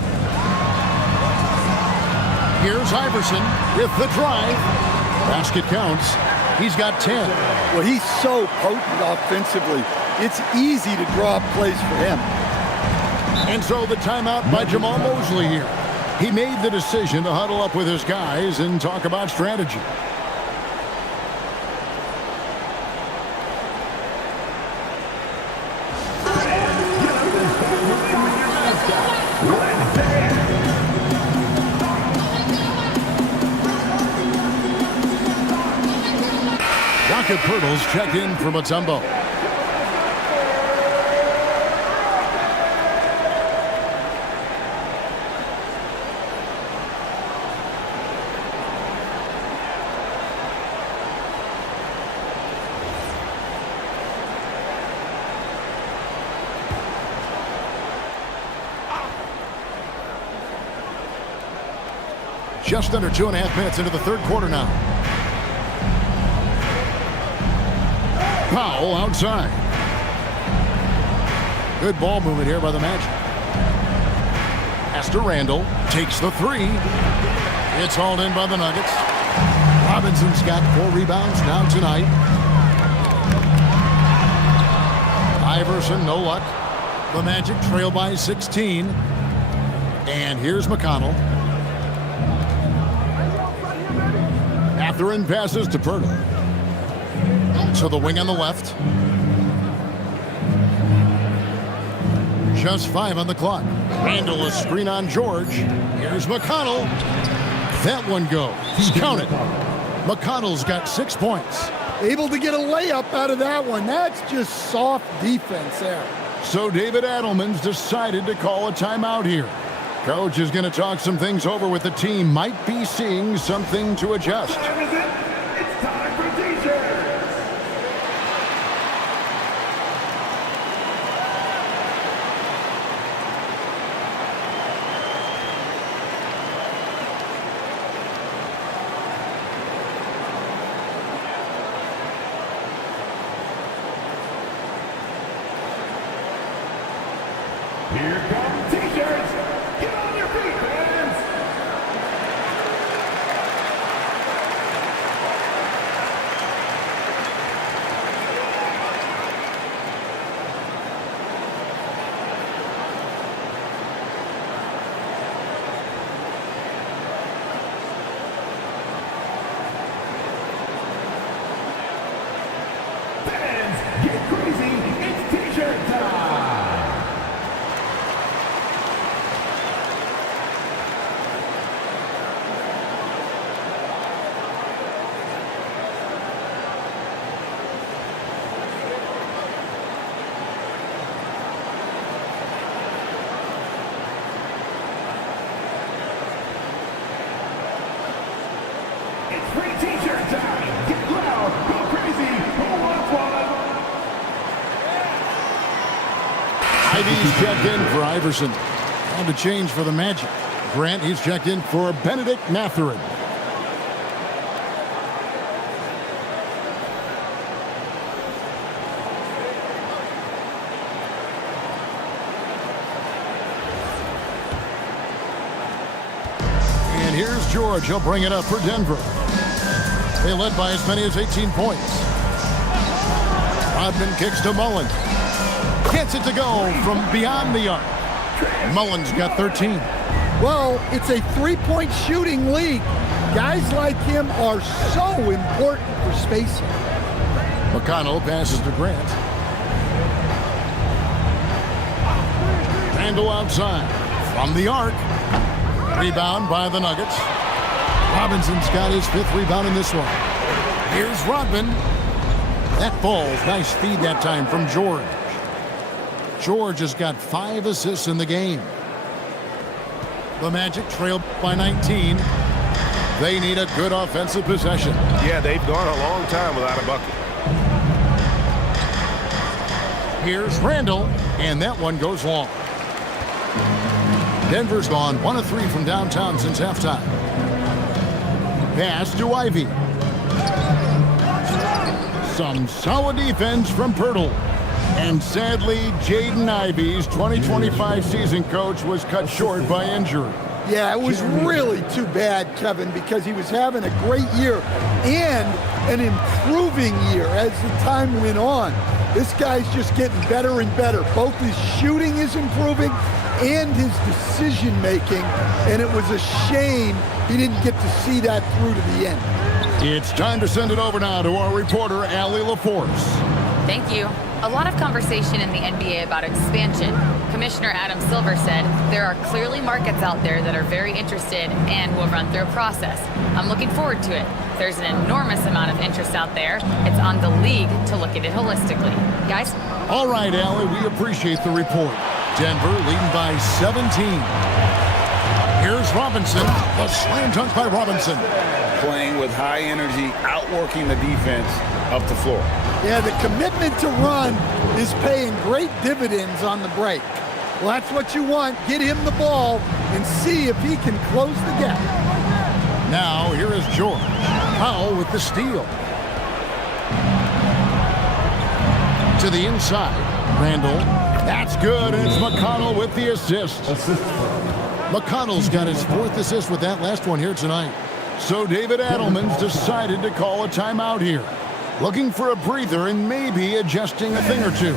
Here's Iverson with the drive. Basket counts. He's got 10. Well, he's so potent offensively. It's easy to draw up plays for him. And so the timeout by Jamal Mosley here. He made the decision to huddle up with his guys and talk about strategy. Jakob Poeltl's checked in for Mutombo. Just under 2.5 minutes into the third quarter now. Powell outside. Good ball movement here by the Magic. Pass to Randall. Takes the three. It's hauled in by the Nuggets. Robinson's got 4 rebounds now tonight. Iverson, no luck. The Magic trail by 16. And here's McConnell. Mathurin passes to Poeltl. To the wing on the left. Just 5 on the clock. Randall a screen on George. Here's McConnell. That one goes. Count it. McConnell's got 6 points. Able to get a layup out of that one. That's just soft defense there. So David Adelman's decided to call a timeout here. Coach is going to talk some things over with the team. Might be seeing something to adjust. It's time for t-shirts. Here come t-shirts. Get on your feet, fans. time. Get loud. Go crazy. Who wants one? Ivy's checked in for Iverson. And a change for the Magic. Grant, he's checked in for Benedict Mathurin. And here's George. He'll bring it up for Denver. They led by as many as 18 points. Rodman kicks to Mullen. Gets it to go from beyond the arc. Mullen's got 13. Well, it's a three-point shooting league. Guys like him are so important for spacing. McConnell passes to Grant. Randall outside. From the arc. Rebound by the Nuggets. Robinson's got his 5th rebound in this one. Here's Rodman. That falls. Nice feed that time from George. George has got 5 assists in the game. The Magic trail by 19. They need a good offensive possession. Yeah, they've gone a long time without a bucket. Here's Randall, and that one goes long. Denver's gone 1 of 3 from downtown since halftime. Pass to Ivy. Some solid defense from Pirtle. And sadly, Jaden Ivey's 2025 season coach was cut short by injury. Yeah, it was really too bad, Kevin, because he was having a great year and an improving year as the time went on. This guy's just getting better and better. Both his shooting is improving and his decision making, and it was a shame he didn't get to see that through to the end. It's time to send it over now to our reporter, Allie LaForce. Thank you. A lot of conversation in the NBA about expansion. Commissioner Adam Silver said there are clearly markets out there that are very interested and will run through a process. I'm looking forward to it. There's an enormous amount of interest out there. It's on the league to look at it holistically. Guys? All right, Allie, we appreciate the report. Denver leading by 17. Here's Robinson. The slam dunk by Robinson. Playing with high energy, outworking the defense up the floor. Yeah, the commitment to run is paying great dividends on the break. Well, that's what you want. Get him the ball and see if he can close the gap. Now, here is George. Powell with the steal. To the inside. Randall. That's good, and it's McConnell with the assist. McConnell's got his 4th assist with that last one here tonight. So David Adelman's decided to call a timeout here. Looking for a breather and maybe adjusting a thing or two.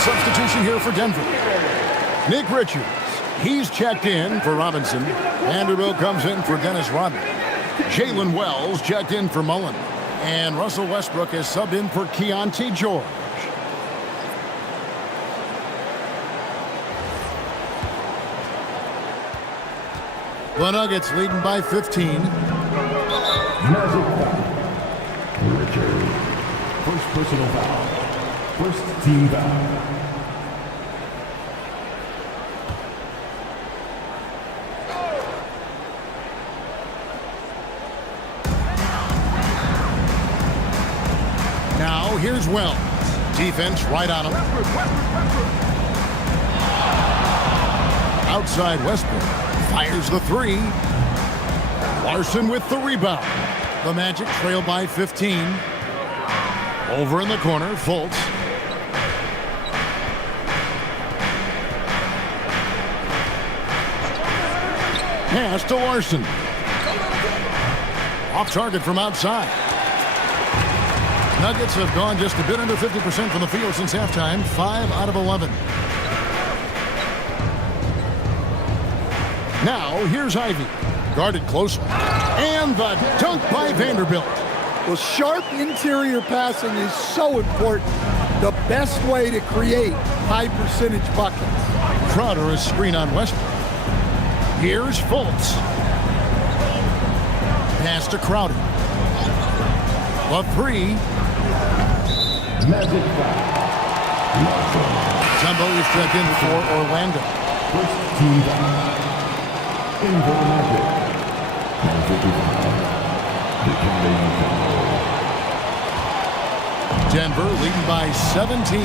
Substitution here for Denver. Nick Richards, he's checked in for Robinson. Vanderbilt comes in for Dennis Rodman. Jalen Wells checked in for Mullen. And Russell Westbrook is subbed in for Keontae George. The Nuggets leading by 15. Richard. First personal foul. First team foul. Now here's Well. Defense right on him. Outside Westbrook. Fires the three. Larson with the rebound. The Magic trail by 15. Over in the corner, Fultz. Pass to Larson. Off target from outside. Nuggets have gone just a bit under 50% from the field since halftime. 5 out of 11. Now, here's Ivy. Guarded close. And the dunk by Vanderbilt. Well, sharp interior passing is so important. The best way to create high percentage buckets. Crowder is screen on Westbrook. Here's Fultz. Pass to Crowder. A three. Jumbo is checked in for Orlando. First team in for the Magic. Number 55. Denver leading by 17.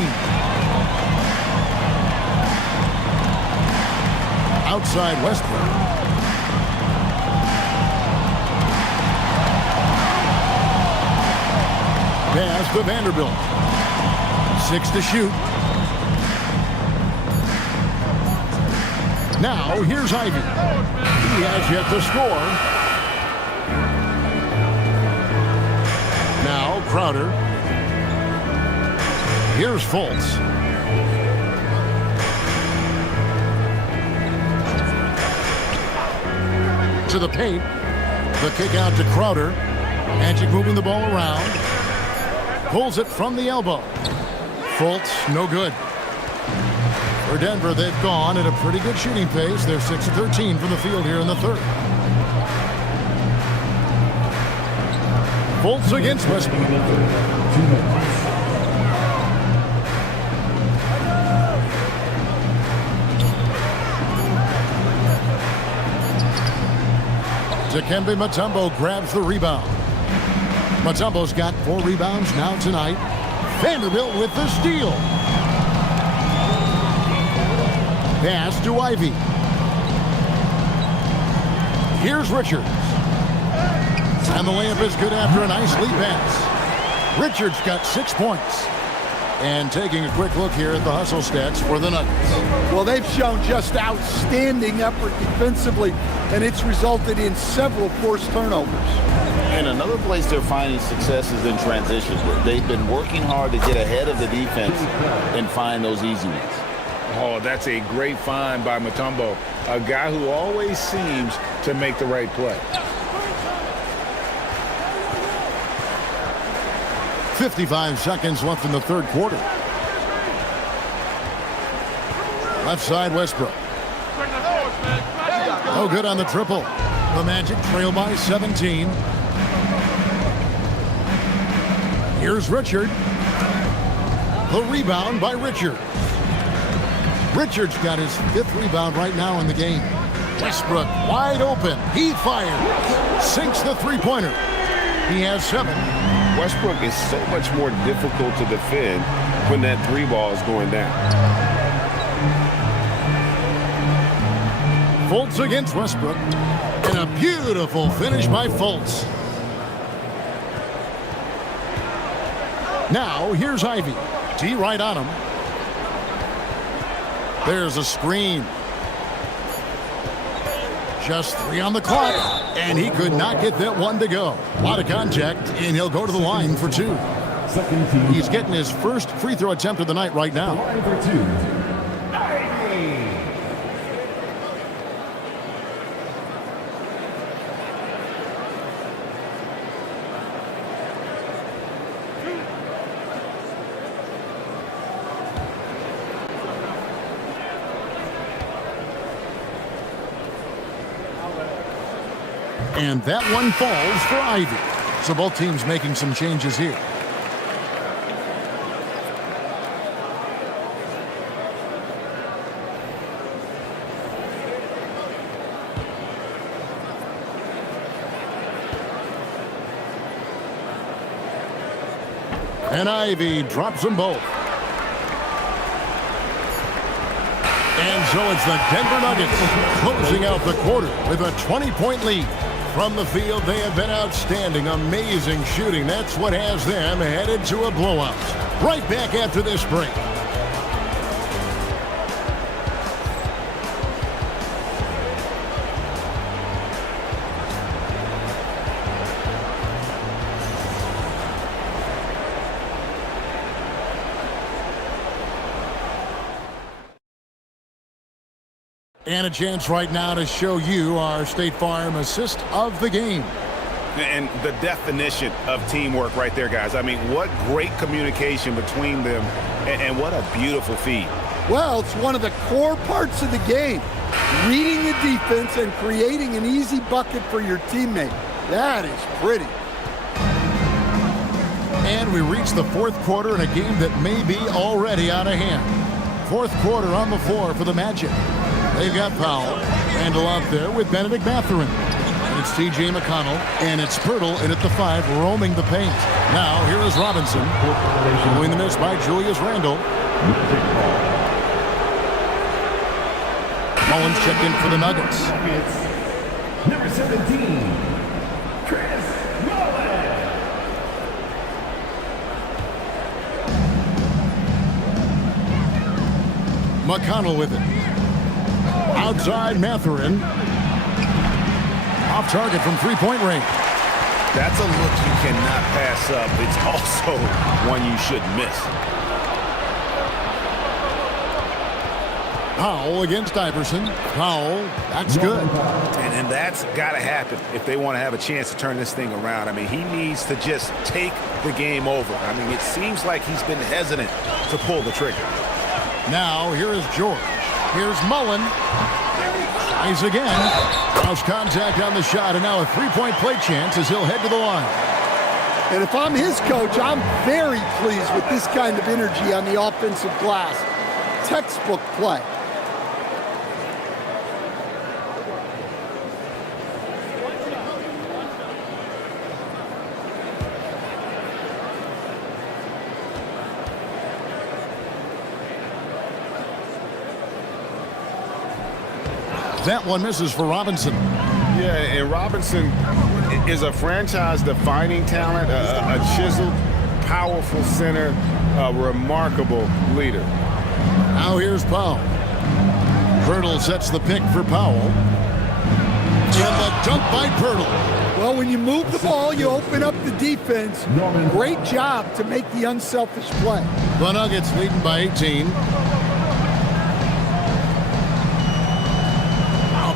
Outside Westbrook. Pass to Vanderbilt. 6 to shoot. Now here's Ivy. He has yet to score. Now Crowder. Here's Fultz. To the paint. The kick out to Crowder. Magic moving the ball around. Pulls it from the elbow. Fultz, no good. For Denver, they've gone at a pretty good shooting pace. They're 6 of 13 from the field here in the third. Fultz against Westbrook. Dikembe Mutombo grabs the rebound. Mutombo's got 4 rebounds now tonight. Vanderbilt with the steal. Pass to Ivy. Here's Richards. And the layup is good after a nice lead pass. Richards got 6 points. And taking a quick look here at the hustle stats for the Nuggets. Well, they've shown just outstanding effort defensively, and it's resulted in several forced turnovers. And another place they're finding success is in transition. They've been working hard to get ahead of the defense and find those easy ones. Oh, that's a great find by Mutombo, a guy who always seems to make the right play. 55 seconds left in the third quarter. Left side, Westbrook. Oh, good on the triple. The Magic trail by 17. Here's Richard. The rebound by Richard. Richard's got his 5th rebound right now in the game. Westbrook wide open. He fires. Sinks the three-pointer. He has 7. Westbrook is so much more difficult to defend when that 3 ball is going down. Fultz against Westbrook. And a beautiful finish by Fultz. Now, here's Ivy. T right on him. There's a screen. Just 3 on the clock. And he could not get that one to go. A lot of contact, and he'll go to the line for 2. He's getting his first free throw attempt of the night right now. Line for 2. And that one falls for Ivy. So both teams making some changes here. And Ivy drops them both. And so it's the Denver Nuggets closing out the quarter with a 20-point lead. From the field, they have been outstanding. Amazing shooting. That's what has them headed to a blowout. Right back after this break. And a chance right now to show you our State Farm assist of the game. And the definition of teamwork right there, guys. I mean, what great communication between them, and what a beautiful feed. Well, it's one of the core parts of the game. Reading the defense and creating an easy bucket for your teammate. That is pretty. And we reach the fourth quarter in a game that may be already out of hand. Fourth quarter on the floor for the Magic. They've got Powell. Handle out there with Benedict Mathurin. And it's T.J. McConnell. And it's Pirtle in at the 5, roaming the paint. Now, here is Robinson. Doing the miss by Julius Randle. Mullins checked in for the Nuggets. Number 17, Chris Mullins. McConnell with it. Outside Mathurin. Off target from three-point range. That's a look you cannot pass up. It's also one you shouldn't miss. Powell against Iverson. Powell, that's good. And that's got to happen if they want to have a chance to turn this thing around. I mean, he needs to just take the game over. I mean, it seems like he's been hesitant to pull the trigger. Now, here is George. Here's Mullen. Tries again. Cross contact on the shot, and now a three-point play chance as he'll head to the line. And if I'm his coach, I'm very pleased with this kind of energy on the offensive glass. Textbook play. That one misses for Robinson. Yeah, and Robinson is a franchise-defining talent, a chiseled, powerful center, a remarkable leader. Now here's Powell. Pirtle sets the pick for Powell. And the dunk by Pirtle. Well, when you move the ball, you open up the defense. Great job to make the unselfish play. The Nuggets leading by 18.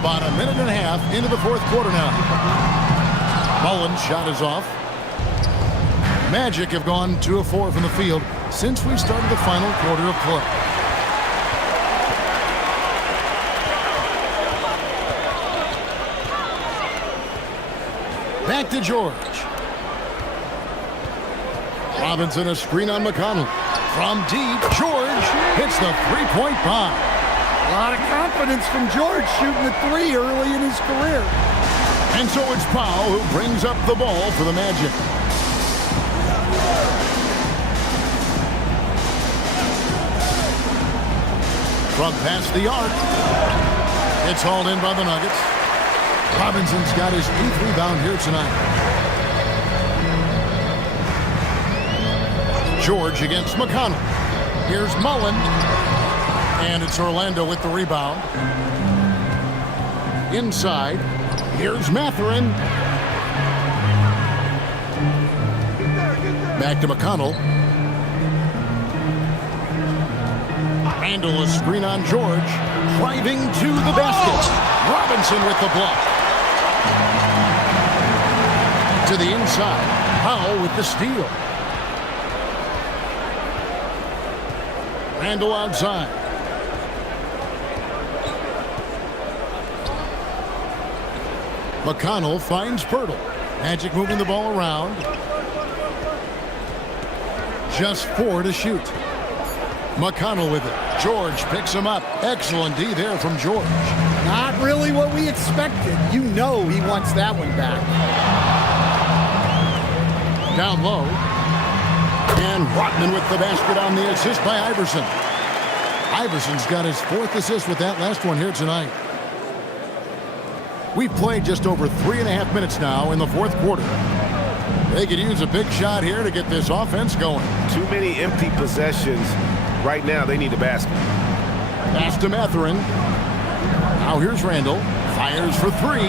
About a minute and a half into the fourth quarter now. Mullins' shot is off. Magic have gone 2 of 4 from the field since we started the final quarter of play. Back to George. Robinson, a screen on McConnell. From deep, George hits the three-point bomb. A lot of confidence from George shooting the 3 early in his career. And so it's Powell who brings up the ball for the Magic. From past the arc. It's hauled in by the Nuggets. Robinson's got his 8th rebound here tonight. George against McConnell. Here's Mullen. And it's Orlando with the rebound. Inside. Here's Mathurin. Back to McConnell. Randle a screen on George. Driving to the basket. Robinson with the block. To the inside. Powell with the steal. Randle outside. McConnell finds Pirtle. Magic moving the ball around. Just 4 to shoot. McConnell with it. George picks him up. Excellent D there from George. Not really what we expected. You know he wants that one back. Down low. And Rodman with the basket on the assist by Iverson. Iverson's got his 4th assist with that last one here tonight. We've played just over 3.5 minutes now in the 4th quarter. They could use a big shot here to get this offense going. Too many empty possessions. Right now, they need a basket. Pass to Mathurin. Now here's Randall. Fires for 3.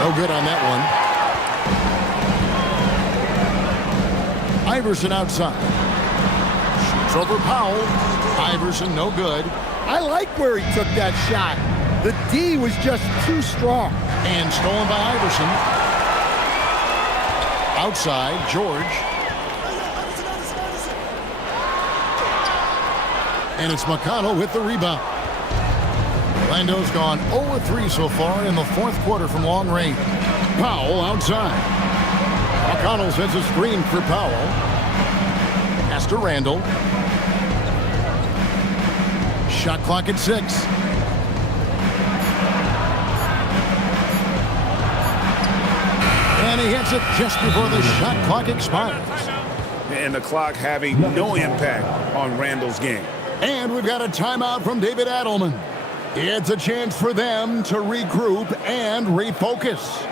No good on that one. Iverson outside. Shoots over Powell. Iverson, no good. I like where he took that shot. The D was just too strong. And stolen by Iverson. Outside, George. And it's McConnell with the rebound. Orlando's gone 0-3 so far in the 4th quarter from long range. Powell outside. McConnell sends a screen for Powell. Pass to Randall. Shot clock at 6. And he hits it just before the shot clock expires. And the clock having no impact on Randall's game. And we've got a timeout from David Adelman. It's a chance for them to regroup and refocus.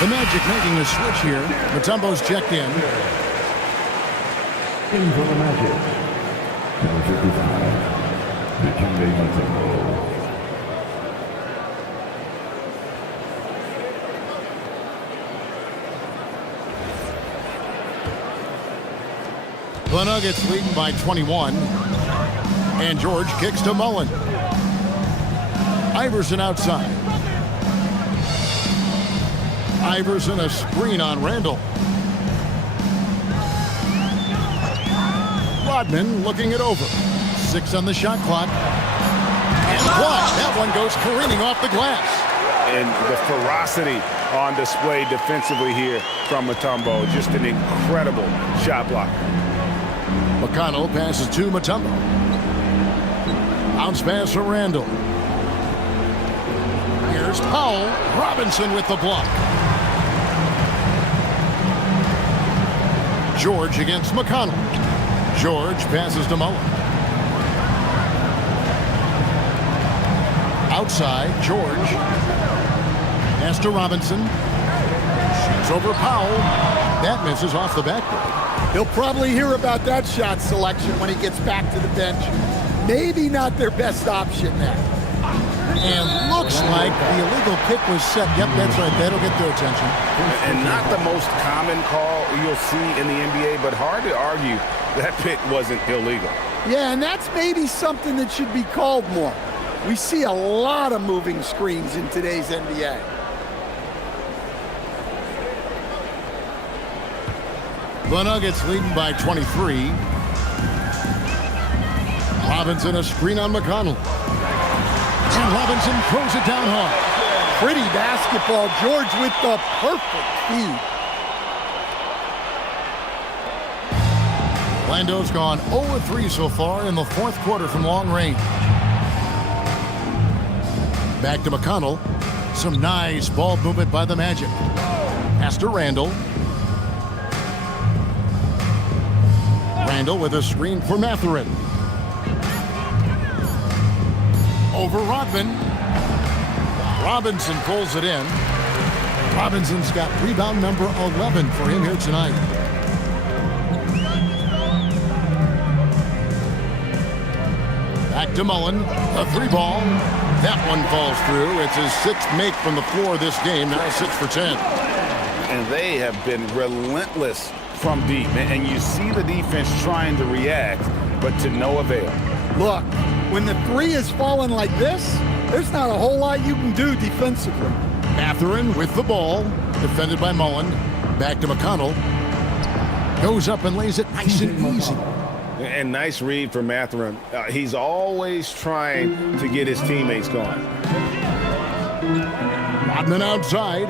The Magic making a switch here. Mutombo's checked in. In for the Magic. Number 55, Dikembe Mutombo. The Nuggets leading by 21. And George kicks to Mullen. Iverson outside. Iverson a screen on Randall. Rodman looking it over. 6 on the shot clock. And blocked. That one goes careening off the glass. And the ferocity on display defensively here from Mutombo. Just an incredible shot blocker. McConnell passes to Mutombo. Bounce pass from Randall. Here's Powell. Robinson with the block. George against McConnell. George passes to Mullen. Outside, George. Pass to Robinson. Shoots over Powell. That misses off the backboard. He'll probably hear about that shot selection when he gets back to the bench. Maybe not their best option there. And looks like the illegal kick was set. Yep, that's right. That'll get their attention. And not the most common call you'll see in the NBA, but hard to argue that pick wasn't illegal. Yeah, and that's maybe something that should be called more. We see a lot of moving screens in today's NBA. The Nuggets leading by 23. Robinson a screen on McConnell. And Robinson throws it down hard. Pretty basketball. George with the perfect feed. Orlando's gone 0-3 so far in the 4th quarter from long range. Back to McConnell. Some nice ball movement by the Magic. Pass to Randall. Randall with a screen for Mathurin. Over Rodman. Robinson pulls it in. Robinson's got rebound number 11 for him here tonight. Back to Mullen. A 3-ball. That one falls through. It's his 6th make from the floor this game. Now 6 for 10. And they have been relentless from deep. And you see the defense trying to react, but to no avail. Look, when the 3 is falling like this, there's not a whole lot you can do defensively. Mathurin with the ball. Defended by Mullen. Back to McConnell. Goes up and lays it nice and easy. And nice read for Mathurin. He's always trying to get his teammates going. Rodman outside.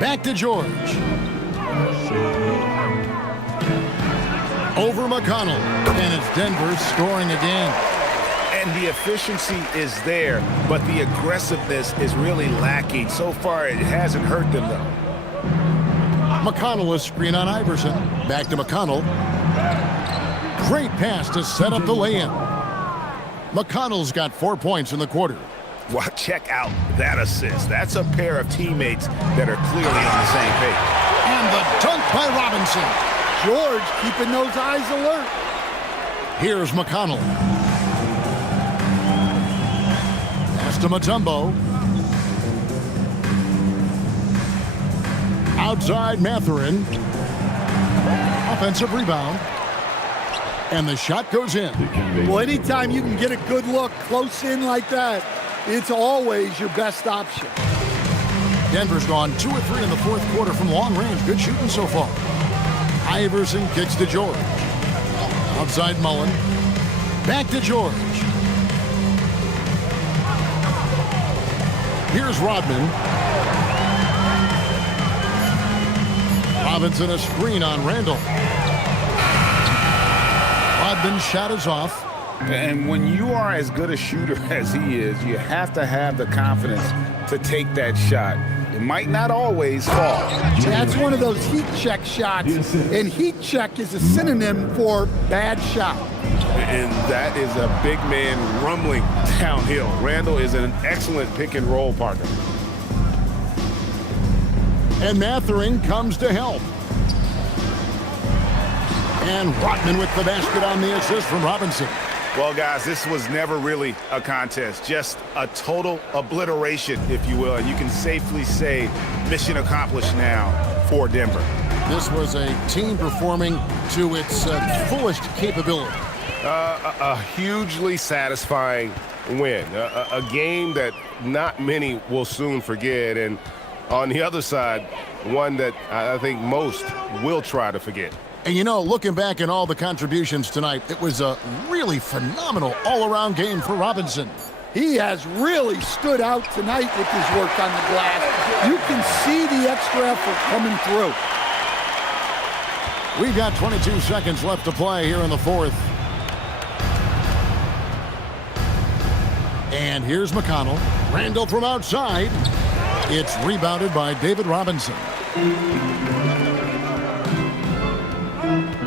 Back to George. Over McConnell. And it's Denver scoring again. And the efficiency is there, but the aggressiveness is really lacking. So far, it hasn't hurt them, though. McConnell, a screen on Iverson. Back to McConnell. Great pass to set up the lay-in. McConnell's got 4 points in the quarter. Well, check out that assist. That's a pair of teammates that are clearly on the same page. And the dunk by Robinson. George keeping those eyes alert. Here's McConnell. Pass to Mutombo. Outside Mathurin. Offensive rebound. And the shot goes in. Well, anytime you can get a good look close in like that, it's always your best option. Denver's gone 2 or 3 in the fourth quarter from long range. Good shooting so far. Iverson kicks to George. Outside Mullen. Back to George. Here's Rodman. Robinson a screen on Randall. Rodman's shot is off. And when you are as good a shooter as he is, you have to have the confidence to take that shot. It might not always fall. That's one of those heat check shots, and heat check is a synonym for bad shot. And that is a big man rumbling downhill. Randall is an excellent pick and roll partner. And Mathurin comes to help. And Rodman with the basket on the assist from Robinson. Well, guys, this was never really a contest, just a total obliteration, if you will. And you can safely say mission accomplished now for Denver. This was a team performing to its fullest capability. A hugely satisfying win. A game that not many will soon forget. And on the other side, one that I think most will try to forget. And you know, looking back at all the contributions tonight, it was a really phenomenal all-around game for Robinson. He has really stood out tonight with his work on the glass. You can see the extra effort coming through. We've got 22 seconds left to play here in the fourth. And here's McConnell. Randall from outside. It's rebounded by David Robinson.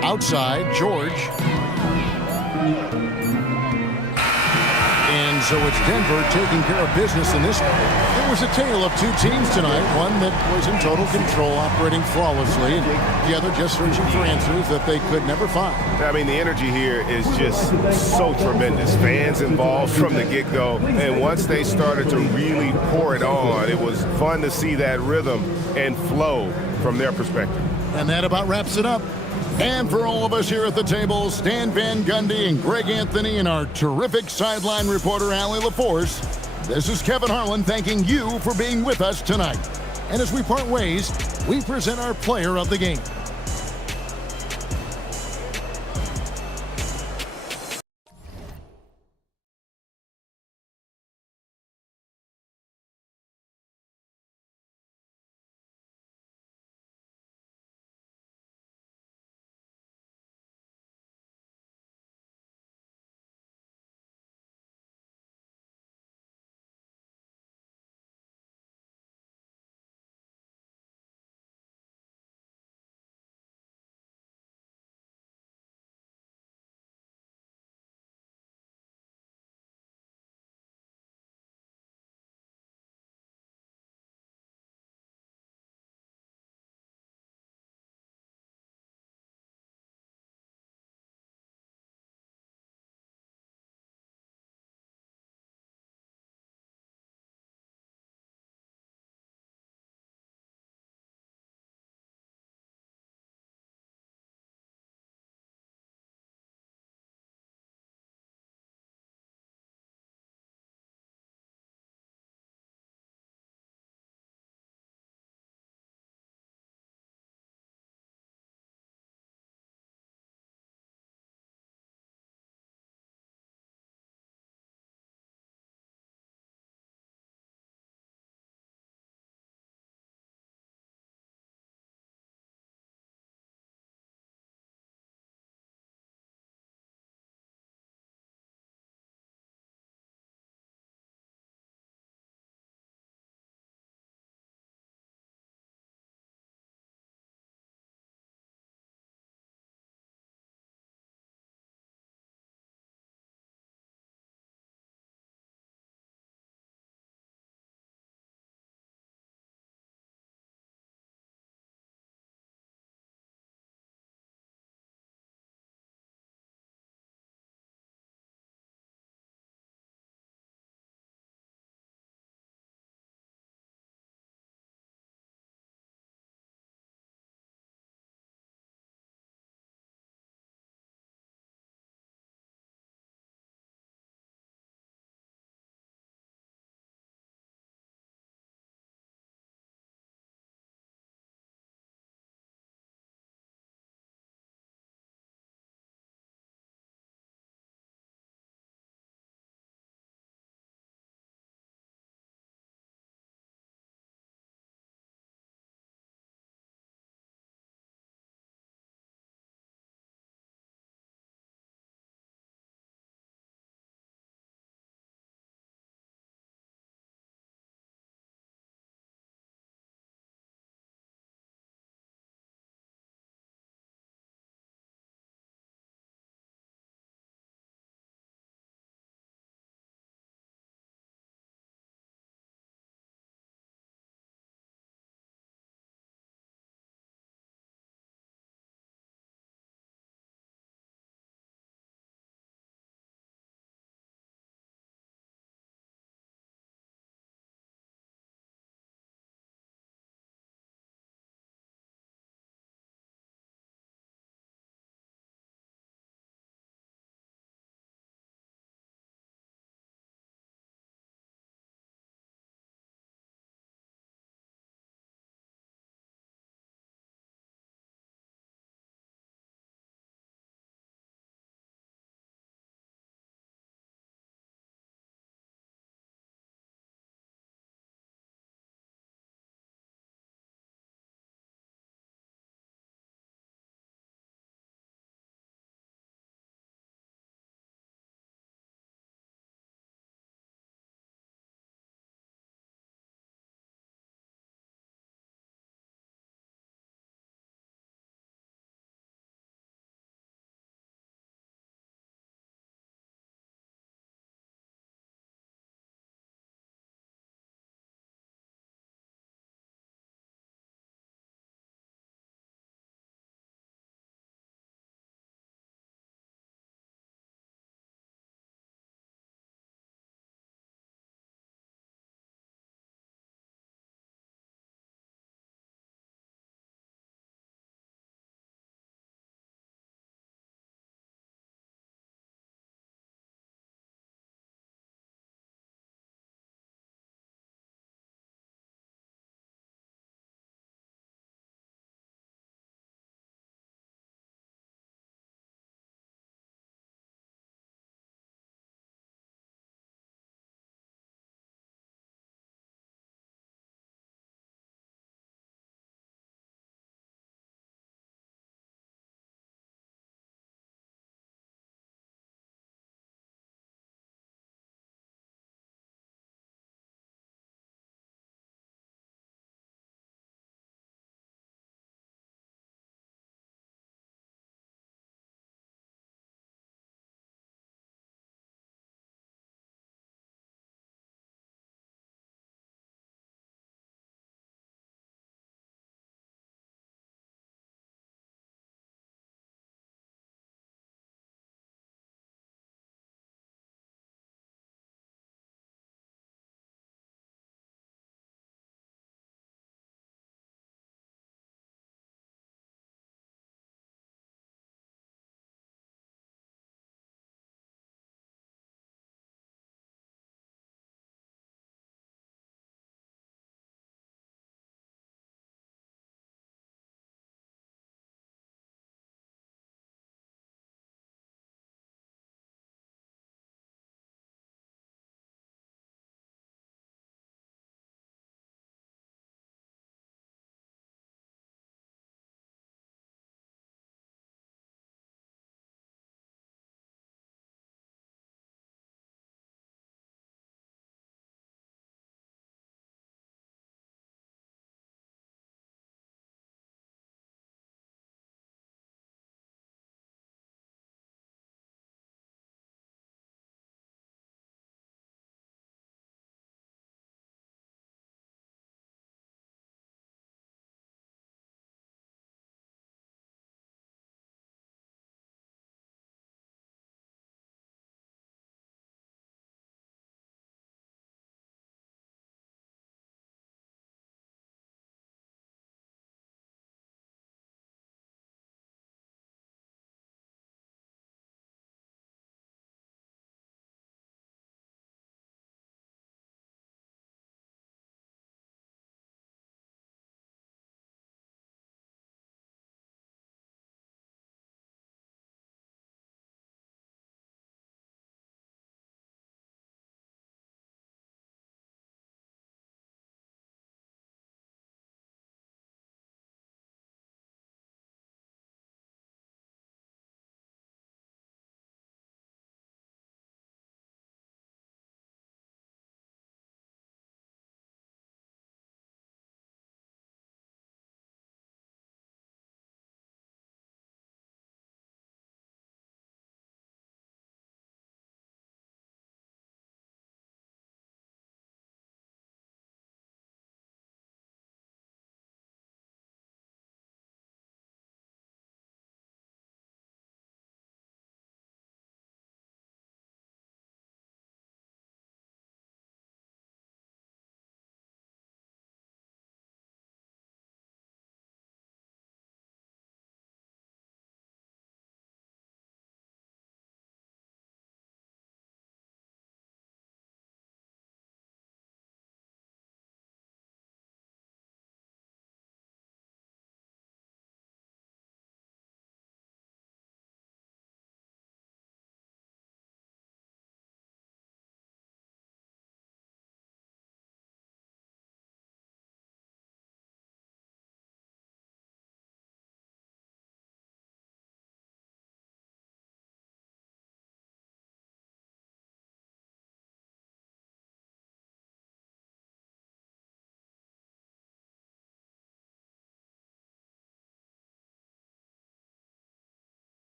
Outside, George. And so it's Denver taking care of business in this. It was a tale of two teams tonight. One that was in total control, operating flawlessly, and the other just searching for answers that they could never find. I mean, the energy here is just so tremendous. Fans involved from the get-go. And once they started to really pour it on, it was fun to see that rhythm and flow from their perspective. And that about wraps it up. And for all of us here at the table, Stan Van Gundy and Greg Anthony and our terrific sideline reporter, Allie LaForce, this is Kevin Harlan thanking you for being with us tonight. And as we part ways, we present our player of the game.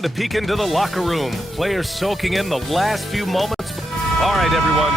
And a peek into the locker room. Players soaking in the last few moments. All right, everyone.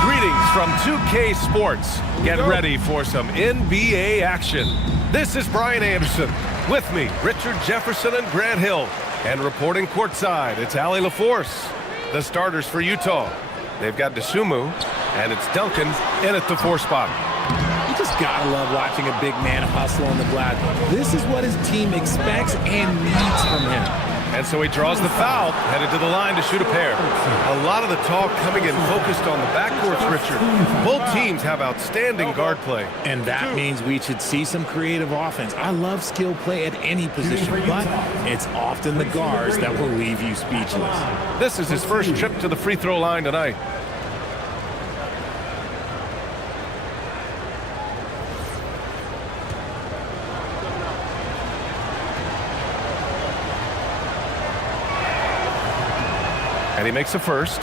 Greetings from 2K Sports. Get ready for some NBA action. This is Brian Anderson. With me, Richard Jefferson and Grant Hill. And reporting courtside, it's Allie LaForce. The starters for Utah. They've got Dosunmu, and it's Duncan in at the 4 spot. You just gotta love watching a big man hustle on the glass. This is what his team expects and needs from him. And so he draws the foul, headed to the line to shoot a pair. A lot of the talk coming in focused on the backcourts, Richard. Both teams have outstanding guard play. And that means we should see some creative offense. I love skill play at any position, but it's often the guards that will leave you speechless. This is his first trip to the free throw line tonight. And he makes a first.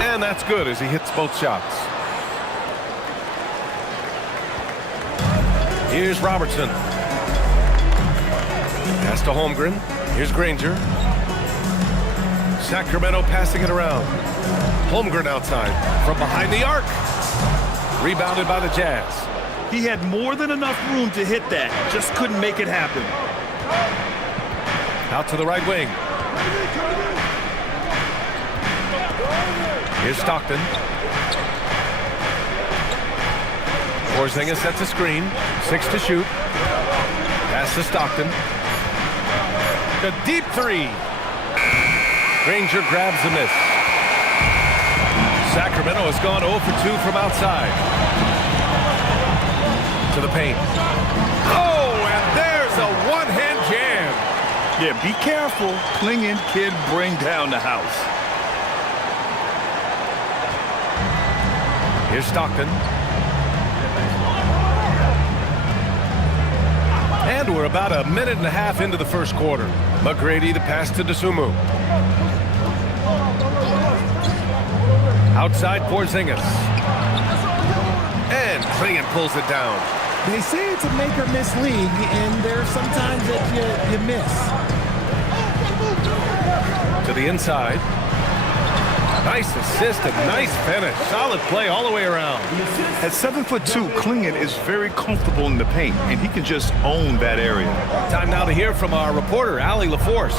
And that's good as he hits both shots. Here's Robertson. Pass to Holmgren. Here's Granger. Sacramento passing it around. Holmgren outside from behind the arc. Rebounded by the Jazz. He had more than enough room to hit that. Just couldn't make it happen. Out to the right wing. Here's Stockton. Porzingis sets a screen. 6 to shoot. Pass to Stockton. The deep 3. Granger grabs the miss. Sacramento has gone 0 for 2 from outside. To the paint. Oh, and there's a one-hand jam. Yeah, be careful. Clinging kid bring down the house. Here's Stockton. And we're about a minute and a half into the first quarter. McGrady, the pass to Dosunmu. Outside Porzingis. And Klingon pulls it down. They say it's a make-or-miss league, and there's sometimes that you miss. To the inside. Nice assist and nice finish. Solid play all the way around. At 7'2", Klingon is very comfortable in the paint, and he can just own that area. Time now to hear from our reporter, Allie LaForce.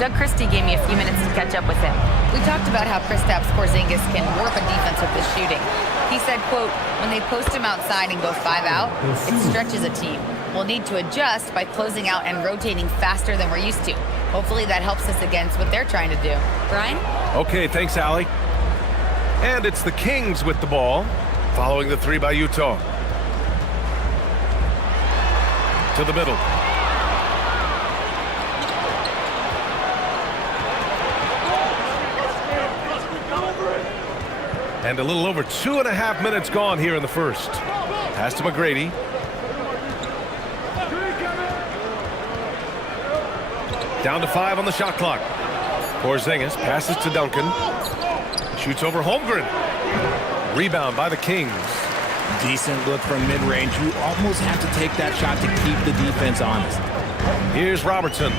Doug Christie gave me a few minutes to catch up with him. We talked about how Kristaps Porzingis can warp a defense with his shooting. He said, quote, when they post him outside and go 5 out, it stretches a team. We'll need to adjust by closing out and rotating faster than we're used to. Hopefully that helps us against what they're trying to do. Brian? Okay, thanks, Allie. And it's the Kings with the ball, following the 3 by Utah. To the middle. And a little over 2.5 minutes gone here in the first. Pass to McGrady. Down to 5 on the shot clock. Porzingis passes to Duncan. Shoots over Holmgren. Rebound by the Kings. Decent look from mid-range. You almost have to take that shot to keep the defense honest. Here's Robertson.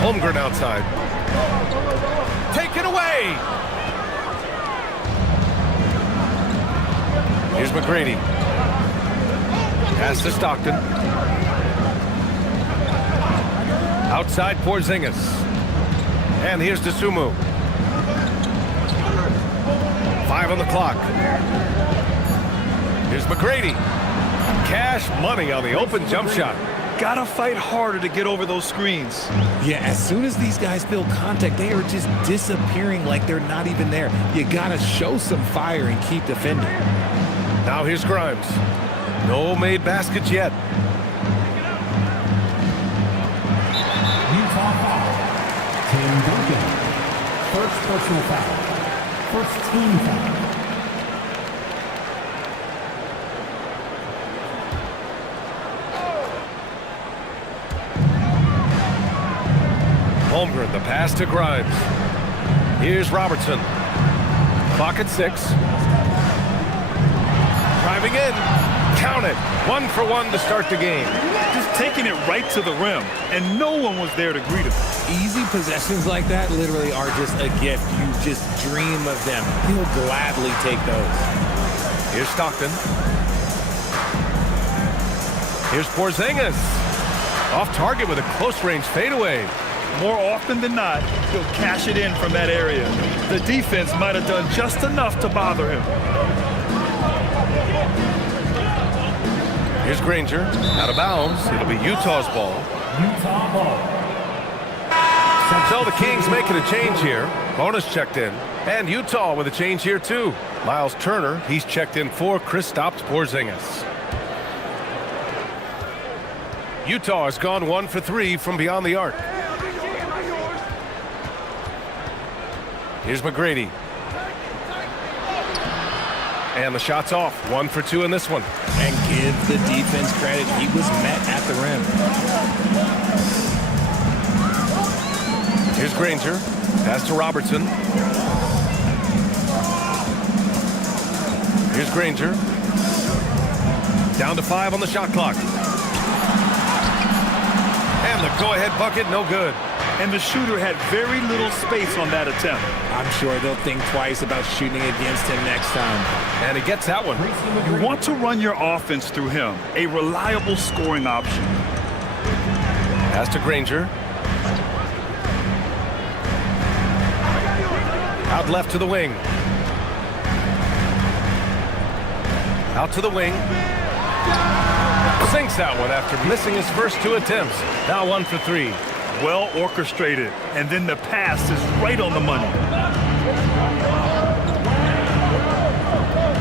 Holmgren outside. Taken away. Here's McGrady. Pass to Stockton. Outside Porzingis. And here's DeSumo. 5 on the clock. Here's McGrady. Cash money on the open jump shot. Gotta fight harder to get over those screens. Yeah, as soon as these guys feel contact, they are just disappearing like they're not even there. You gotta show some fire and keep defending. Now here's Grimes. No made baskets yet. Utah foul. Tim Duncan. First personal foul. First team foul. Holmgren, the pass to Grimes. Here's Robertson. Clock at 6. Driving in. Count it. 1 for 1 to start the game. Just taking it right to the rim, and no one was there to greet him. Easy possessions like that literally are just a gift. You just dream of them. He'll gladly take those. Here's Stockton. Here's Porzingis. Off target with a close-range fadeaway. More often than not, he'll cash it in from that area. The defense might have done just enough to bother him. Here's Granger. Out of bounds. It'll be Utah's ball. Utah ball. So the Kings making a change here. Bonus checked in. And Utah with a change here, too. Miles Turner, he's checked in for Kristaps Porzingis. Utah has gone 1 for 3 from beyond the arc. Here's McGrady. And the shot's off. 1 for 2 in this one. And give the defense credit. He was met at the rim. Here's Granger. Pass to Robertson. Here's Granger. Down to 5 on the shot clock. And the go-ahead bucket, no good. And the shooter had very little space on that attempt. I'm sure they'll think twice about shooting against him next time. And he gets that one. You want to run your offense through him, a reliable scoring option. Pass to Granger. Out left to the wing. Out to the wing. Sinks that one after missing his first 2 attempts. Now 1 for 3. Well orchestrated, and then the pass is right on the money.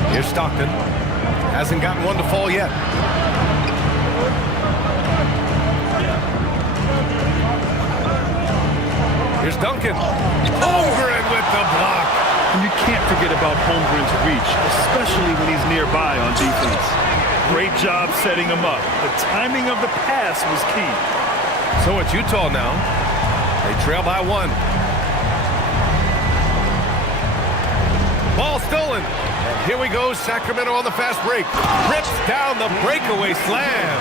Here's Stockton. Hasn't gotten one to fall yet. Here's Duncan. Holmgren with the block. And you can't forget about Holmgren's reach, especially when he's nearby on defense. Great job setting him up. The timing of the pass was key. So it's Utah now. They trail by 1. Ball stolen. And here we go, Sacramento on the fast break. Rips down the breakaway slam.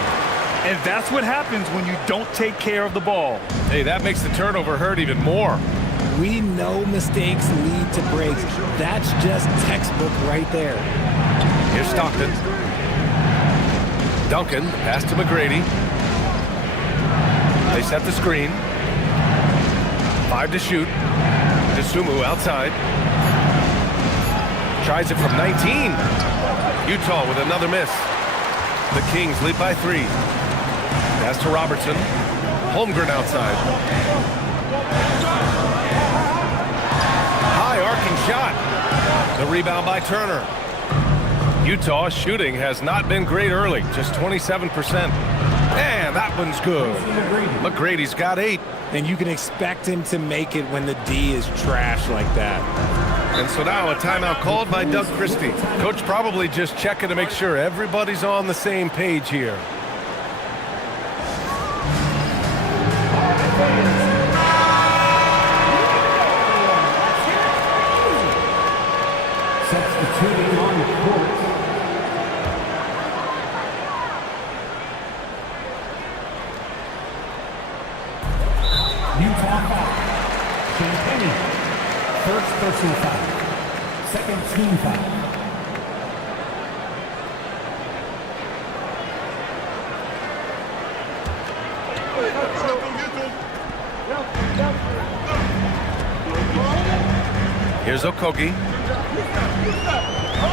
And that's what happens when you don't take care of the ball. Hey, that makes the turnover hurt even more. We know mistakes lead to breaks. That's just textbook right there. Here's Stockton. Duncan, pass to McGrady. They set the screen. 5 to shoot. DeSumo outside. Tries it from 19. Utah with another miss. The Kings lead by 3. Pass to Robertson. Holmgren outside. High arcing shot. The rebound by Turner. Utah's shooting has not been great early, just 27%. And that one's good. McGrady's got 8. And you can expect him to make it when the D is trash like that. And so now a timeout called by Doug Christie. Coach probably just checking to make sure everybody's on the same page here. Substituting on the court. Utah foul. Champagne. First personal foul. Second team foul. Here's Okogie.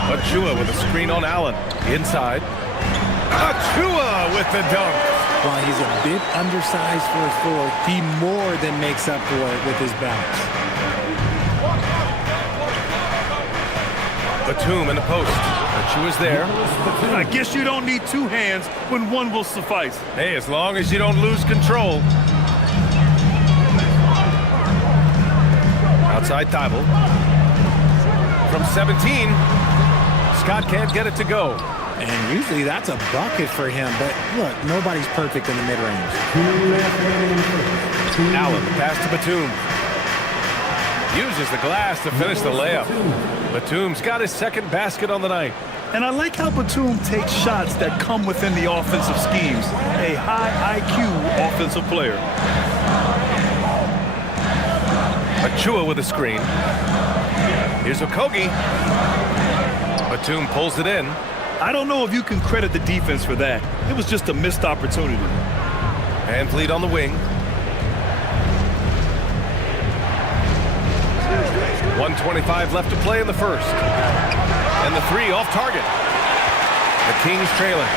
Achua with a screen on Allen. Inside. Achua with the dunk. While he's a bit undersized for his forward, he more than makes up for it with his bounce. Batum in the post. Achua's there. I guess you don't need two hands when one will suffice. Hey, as long as you don't lose control. Outside Thibault. From 17, Scott can't get it to go. And usually that's a bucket for him, but look, nobody's perfect in the mid-range. Allen, the pass to Batum. Uses the glass to finish the layup. Batum's got his second basket on the night. And I like how Batum takes shots that come within the offensive schemes. A high IQ offensive player. Achua with a screen. Here's Okogie. Batum pulls it in. I don't know if you can credit the defense for that. It was just a missed opportunity. Van Vliet on the wing. 1:25 left to play in the first. And the three off target. The Kings trailing.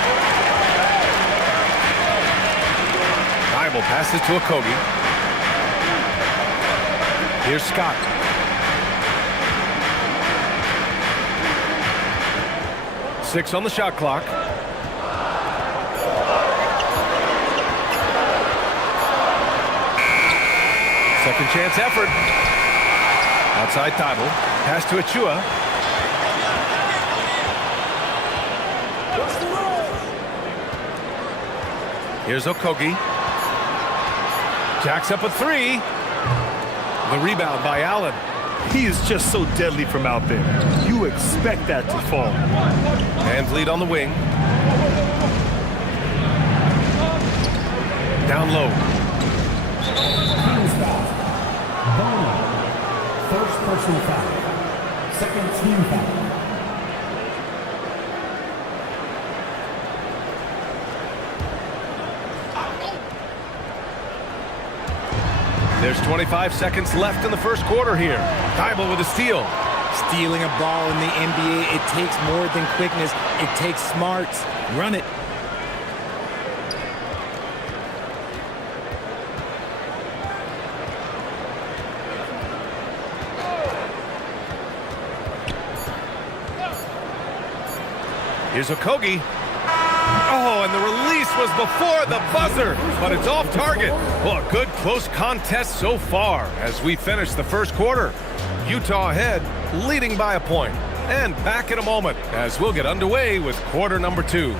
Thibault passes to Okogie. Here's Scott. Six on the shot clock. Second chance effort. Outside Thibault. Pass to Achua. Here's Okogie. Jacks up a three. The rebound by Allen. He is just so deadly from out there. You expect that to fall. Van Vliet on the wing. Down low. Kings foul. Bono. First personal foul. Second team foul. There's 25 seconds left in the first quarter here. Thibault with a steal. Stealing a ball in the NBA, it takes more than quickness. It takes smarts. Run it. Here's Okogie. Oh, and the release was before the buzzer, but it's off target. Well, a good close contest so far as we finish the first quarter. Utah ahead, leading by a point. And back in a moment as we'll get underway with quarter number 2.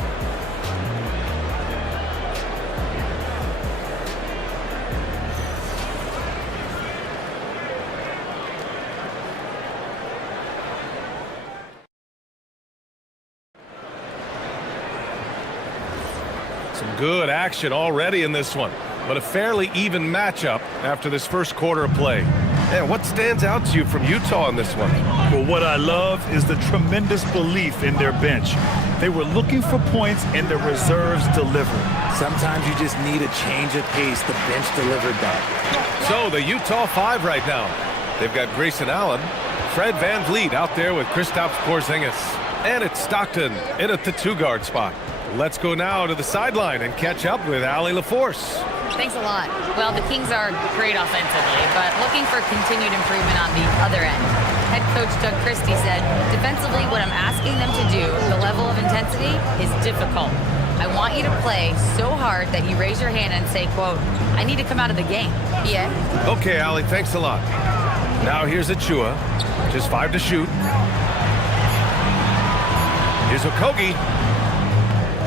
Some good action already in this one, but a fairly even matchup after this first quarter of play. And what stands out to you from Utah in this one? Well, what I love is the tremendous belief in their bench. They were looking for points and the reserves delivered. Sometimes you just need a change of pace. The bench delivered that. So the Utah 5 right now. They've got Grayson Allen, Fred Van Vliet out there with Kristaps Porzingis. And it's Stockton in at the 2-guard spot. Let's go now to the sideline and catch up with Allie LaForce. Thanks a lot. Well, the Kings are great offensively, but looking for continued improvement on the other end. Head coach Doug Christie said, defensively, what I'm asking them to do, the level of intensity, is difficult. I want you to play so hard that you raise your hand and say, quote, I need to come out of the game. Yeah. Okay, Allie, thanks a lot. Now here's Achua. Just 5 to shoot. Here's Okogie.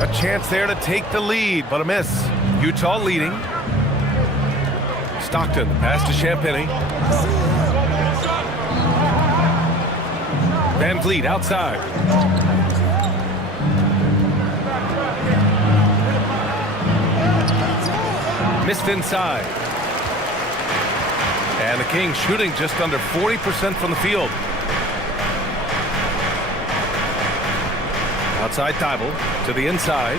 A chance there to take the lead, but a miss. Utah leading. Stockton, pass to Champagny. Van Vliet outside. Missed inside. And the Kings shooting just under 40% from the field. Outside Thibault to the inside.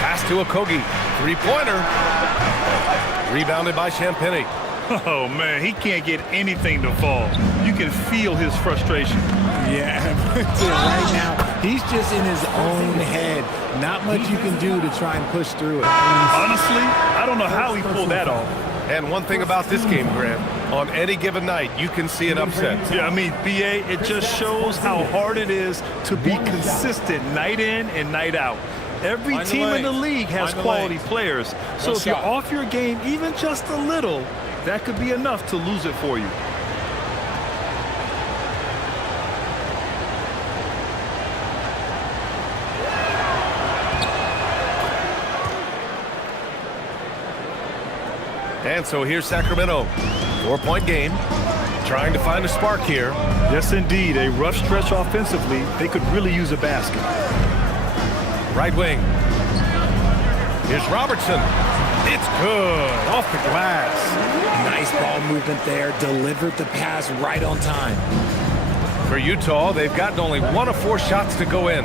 Pass to Okogie. Three-pointer. Rebounded by Champagny. Oh, man, he can't get anything to fall. You can feel his frustration. Yeah, right now, he's just in his own head. Not much you can do to try and push through it. Honestly, I don't know how he pulled that off. And one thing about this game, Graham, on any given night, you can see an upset. Yeah, I mean, BA, it just shows how hard it is to be consistent night in and night out. Every team in the league has quality players. So if you're off your game even just a little, that could be enough to lose it for you. And so here's Sacramento. 4-point game. Trying to find a spark here. Yes, indeed. A rough stretch offensively. They could really use a basket. Right wing. Here's Robertson. It's good. Off the glass. Nice ball movement there. Delivered the pass right on time. For Utah, they've gotten only 1 of 4 shots to go in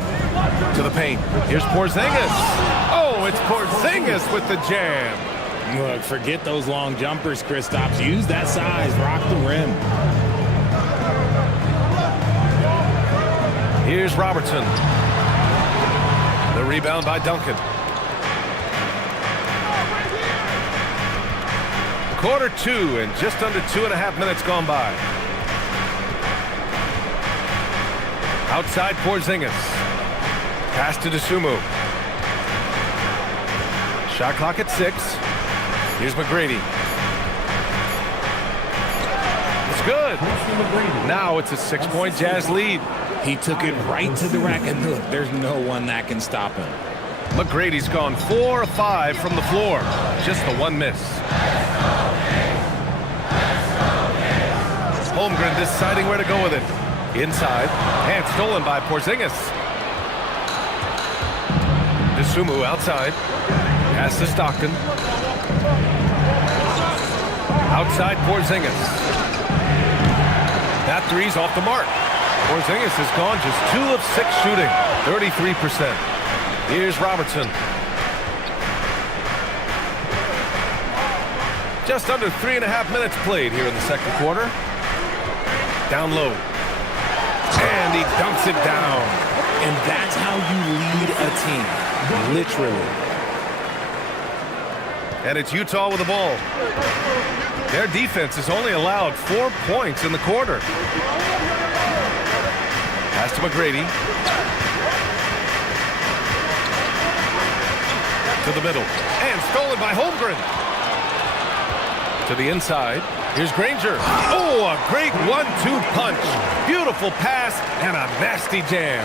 to the paint. Here's Porzingis. Oh, it's Porzingis with the jam. Look, forget those long jumpers, Kristaps. Use that size. Rock the rim. Here's Robertson. The rebound by Duncan. Quarter 2 and just under 2.5 minutes gone by. Outside Porzingis. Pass to Dosunmu. Shot clock at 6. Here's McGrady. It's good. Now it's a 6-point Jazz lead. He took it right to the rack, and look, there's no one that can stop him. McGrady's gone 4 of 5 from the floor. Just the 1 miss. Holmgren deciding where to go with it. Inside, and stolen by Porzingis. Dosunmu outside. Pass to Stockton. Outside Porzingis. That three's off the mark. Porzingis has gone just 2 of 6 shooting, 33%. Here's Robertson. Just under 3.5 minutes played here in the second quarter. Down low. And he dunks it down. And that's how you lead a team. Literally. And it's Utah with the ball. Their defense has only allowed 4 points in the quarter. Pass to McGrady. To the middle. And stolen by Holmgren. To the inside. Here's Granger. Oh, a great 1-2 punch. Beautiful pass and a nasty jam.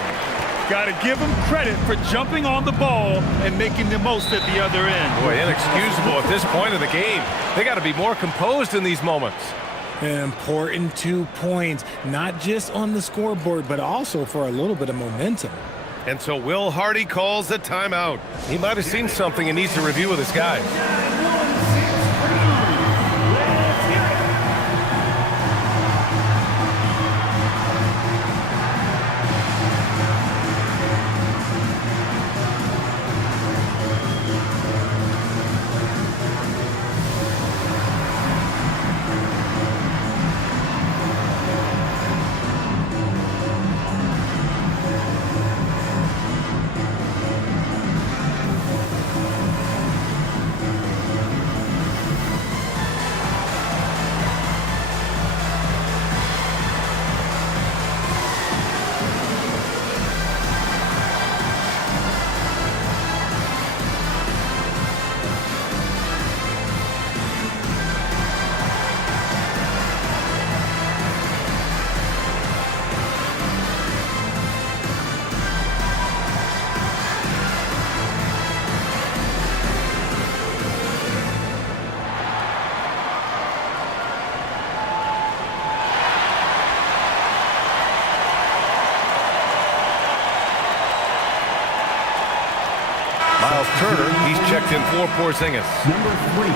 Got to give him credit for jumping on the ball and making the most at the other end. Boy, inexcusable at this point of the game. They got to be more composed in these moments. An important 2 points, not just on the scoreboard, but also for a little bit of momentum. And so Will Hardy calls a timeout. He might have seen something and needs to review with his guys. Miles Turner. He's checked in for Porzingis. Number 3,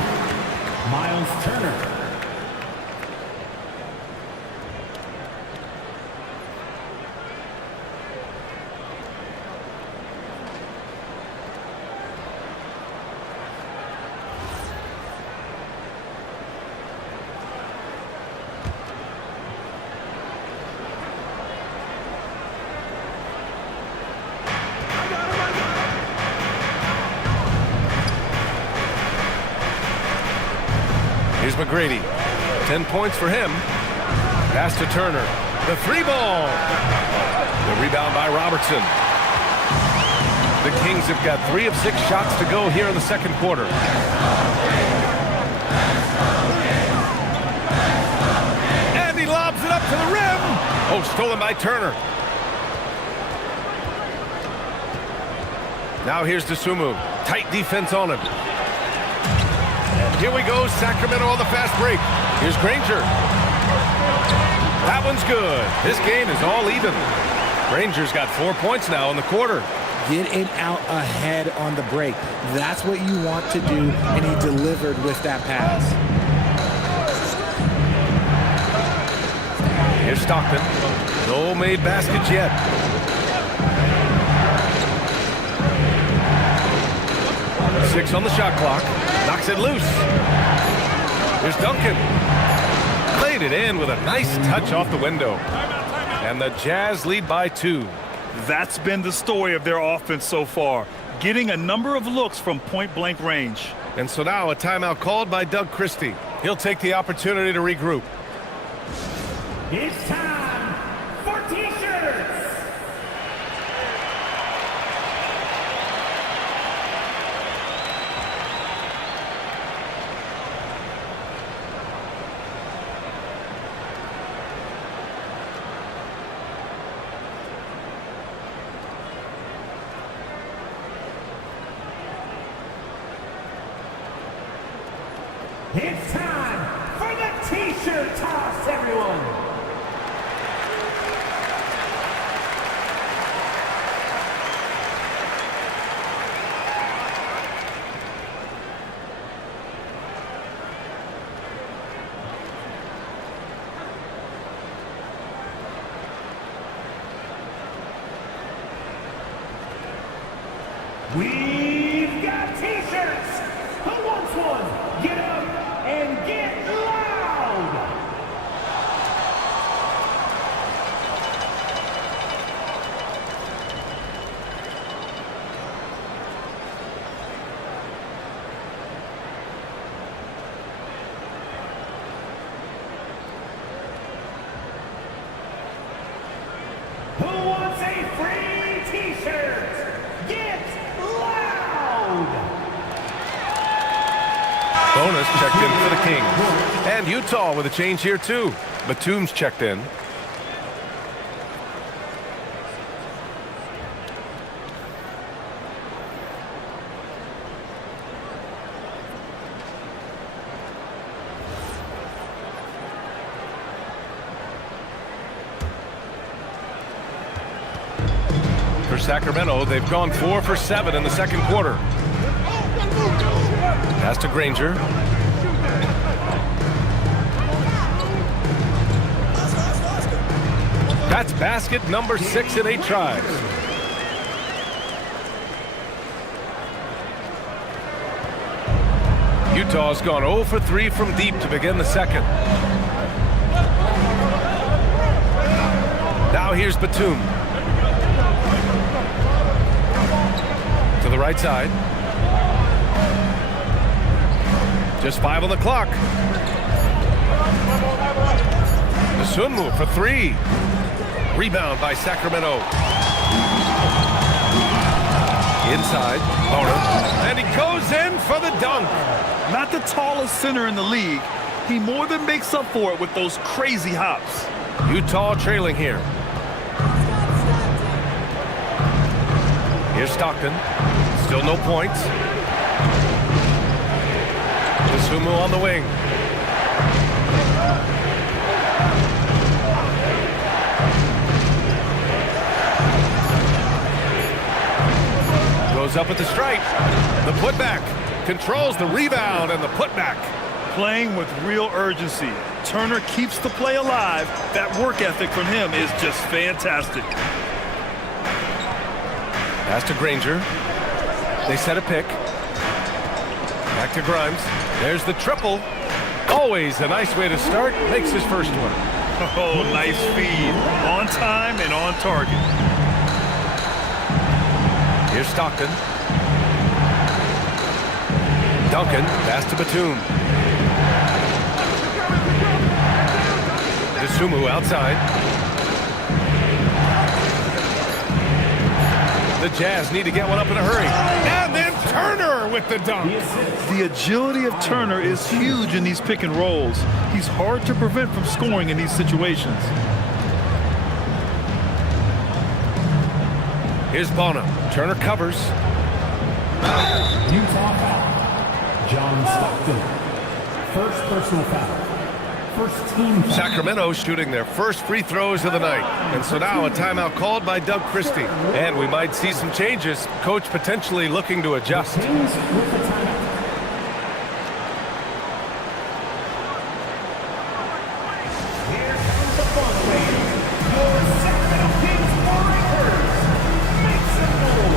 Miles Turner. Here's McGrady. 10 points for him. Pass to Turner. The 3-ball. The rebound by Robertson. The Kings have got 3 of 6 shots to go here in the second quarter. And he lobs it up to the rim. Oh, stolen by Turner. Now here's DeSumo. Tight defense on him. Here we go, Sacramento on the fast break. Here's Granger. That one's good. This game is all even. Granger's got 4 points now in the quarter. Get it out ahead on the break. That's what you want to do, and he delivered with that pass. Here's Stockton. No made baskets yet. Six on the shot clock. Knocks it loose. Here's Duncan. Played it in with a nice touch off the window. And the Jazz lead by 2. That's been the story of their offense so far, getting a number of looks from point-blank range. And so now a timeout called by Doug Christie. He'll take the opportunity to regroup. It's time for T-shirts. It's time for the T-shirt toss, everyone. We've got T-shirts. Who wants one? Get up and get loud. Who wants a free T-shirt? Get loud! Bonus checked in for the Kings. And Utah with a change here too. Batum's checked in. For Sacramento, they've gone 4 for 7 in the second quarter. Pass to Granger. That's basket number 6 in 8 tries. Utah's gone 0 for 3 from deep to begin the second. Now here's Batum. To the right side. Just 5 on the clock. DeSumo for 3. Rebound by Sacramento. Inside, Boner. And he goes in for the dunk. Not the tallest center in the league. He more than makes up for it with those crazy hops. Utah trailing here. Here's Stockton. Still no points. DeSumo on the wing. Goes Goes up at the stripe. The putback. Controls the rebound and the putback. Playing with real urgency. Turner keeps the play alive. That work ethic from him is just fantastic. Pass to Granger. They set a pick. Back to Grimes. There's the triple. Always a nice way to start. Makes his first one. Oh, nice feed. On time and on target. Here's Stockton. Duncan. Pass to Batum. DeSumo outside. The Jazz need to get one up in a hurry. And then Turner with the dunk. The agility of Turner is huge in these pick and rolls. He's hard to prevent from scoring in these situations. Here's Bono. Turner covers. Utah foul. John Stockton. First personal foul. First team foul. Sacramento shooting their first free throws of the night. And so now a timeout called by Doug Christie. And we might see some changes. Coach potentially looking to adjust. Kings with the timeout. Here comes the fun wave. Your Sacramento Kings Warriors. Make some noise.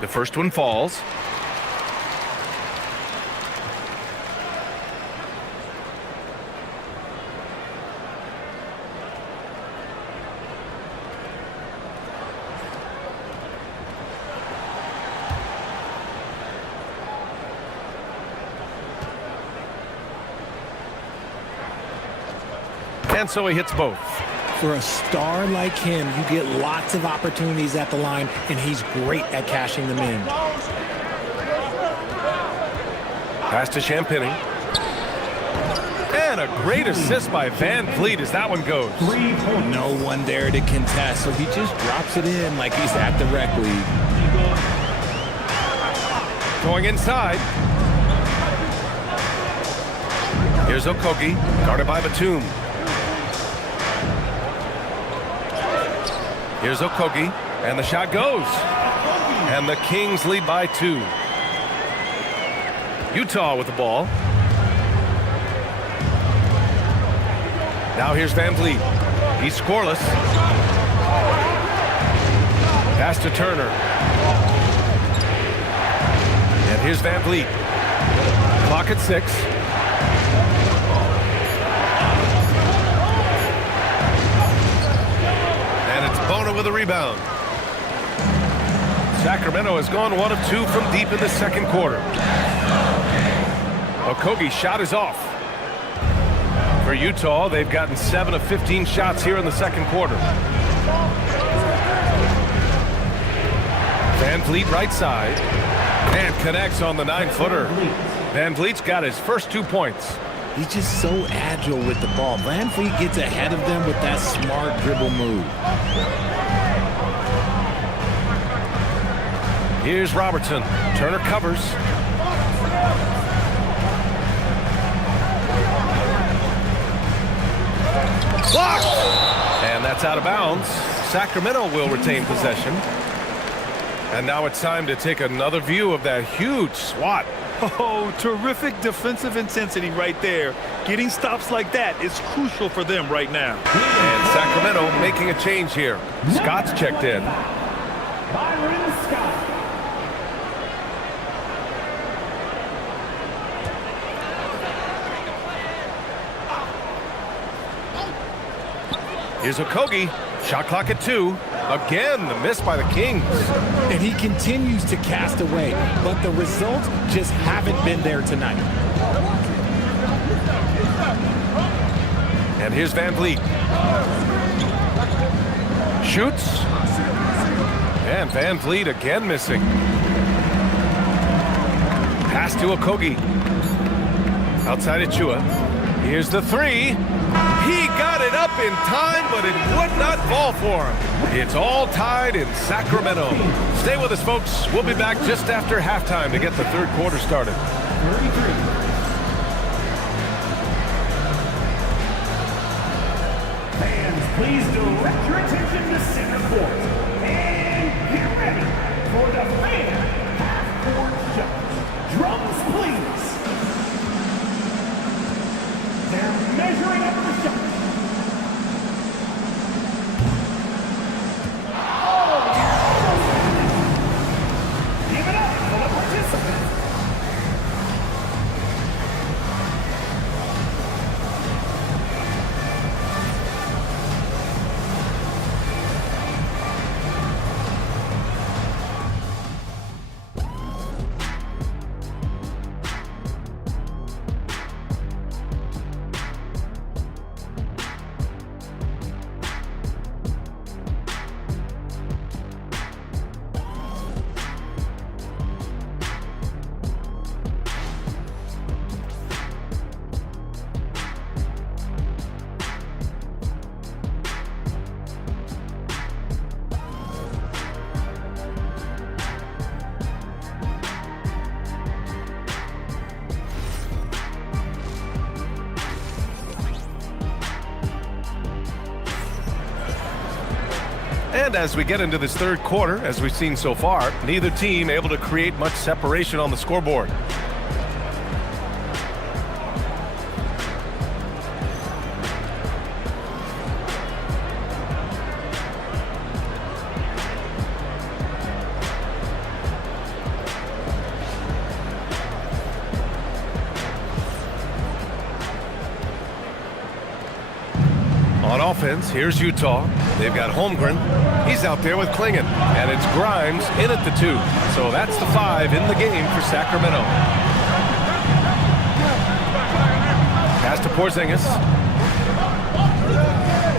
The first one falls. And so he hits both. For a star like him, you get lots of opportunities at the line, and he's great at cashing them in. Pass to Champagny. And a great assist by Van Vliet as that one goes. No one there to contest, so he just drops it in like he's at the rec league. Going inside. Here's Okogie, guarded by Batum. Here's Okogie, and the shot goes. And the Kings lead by 2. Utah with the ball. Now here's Van Vliet. He's scoreless. Pass to Turner. And here's Van Vliet. Clock at 6. Bono with a rebound. Sacramento has gone 1 of 2 from deep in the second quarter. Okogie's shot is off. For Utah, they've gotten 7 of 15 shots here in the second quarter. Van Vliet right side. And connects on the 9-footer. Van Vliet's got his first 2 points. He's just so agile with the ball. Van Fleet gets ahead of them with that smart dribble move. Here's Robertson. Turner covers. Blocked! And that's out of bounds. Sacramento will retain possession. And now it's time to take another view of that huge swat. Oh, terrific defensive intensity right there. Getting stops like that is crucial for them right now. And Sacramento making a change here. Scott's checked in. Byron Scott. Here's Okogie. Shot clock at 2. Again, the miss by the Kings. And he continues to cast away, but the results just haven't been there tonight. And here's Van Vliet. Shoots. And Van Vliet again missing. Pass to Okogie. Outside Achua. Here's the 3. He got it up in time, but it would not fall for him. It's all tied in Sacramento. Stay with us, folks. We'll be back just after halftime to get the third quarter started. Fans, please direct your attention to center court. And get ready for the fan half-court shot. Drums, please. They're measuring up the shot. Give it up for the participants. And as we get into this third quarter, as we've seen so far, neither team able to create much separation on the scoreboard. On offense, here's Utah. They've got Holmgren. He's out there with Klingon. And it's Grimes in at the 2. So that's the 5 in the game for Sacramento. Pass to Porzingis.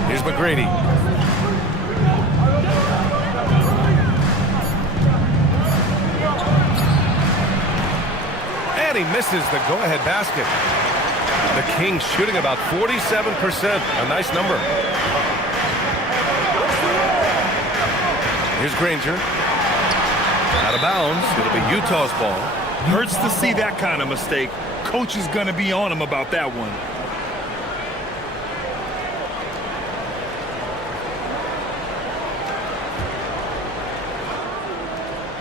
Here's McGrady. And he misses the go-ahead basket. The Kings shooting about 47%. A nice number. Here's Granger. Out of bounds. It'll be Utah's ball. Hurts to see that kind of mistake. Coach is going to be on him about that one.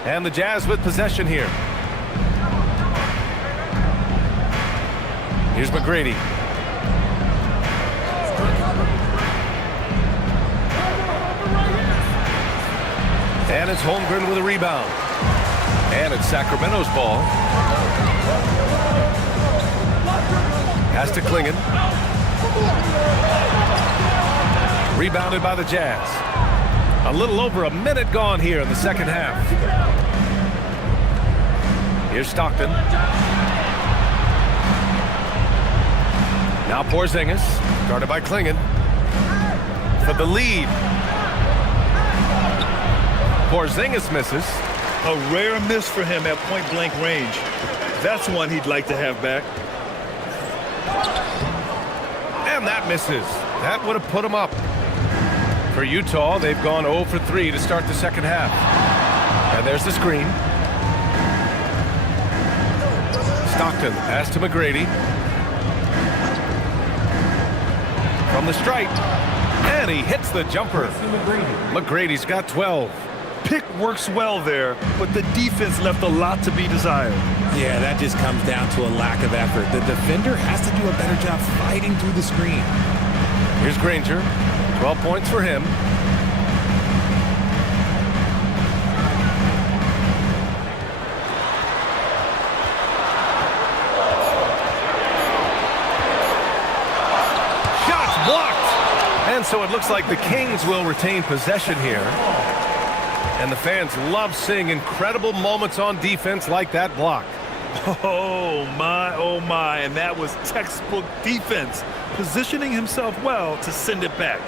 And the Jazz with possession here. Here's McGrady. And it's Holmgren with a rebound. And it's Sacramento's ball. Pass to Klingon. Rebounded by the Jazz. A little over a minute gone here in the second half. Here's Stockton. Now Porzingis, guarded by Klingon. For the lead. Porzingis misses. A rare miss for him at point-blank range. That's one he'd like to have back. And that misses. That would have put them up. For Utah, they've gone 0 for 3 to start the second half. And there's the screen. Stockton pass to McGrady. From the stripe. And he hits the jumper. McGrady's got 12. Pick works well there, but the defense left a lot to be desired. Yeah, that just comes down to a lack of effort. The defender has to do a better job fighting through the screen. Here's Granger. 12 points for him. Shots blocked! And so it looks like the Kings will retain possession here. And the fans love seeing incredible moments on defense like that block. Oh my, and that was textbook defense, positioning himself well to send it back.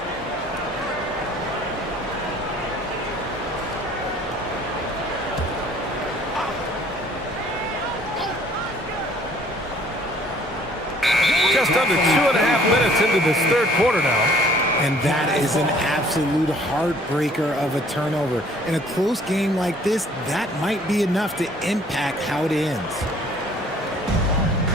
Just under 2.5 minutes into this third quarter now. And that is an absolute heartbreaker of a turnover. In a close game like this, that might be enough to impact how it ends.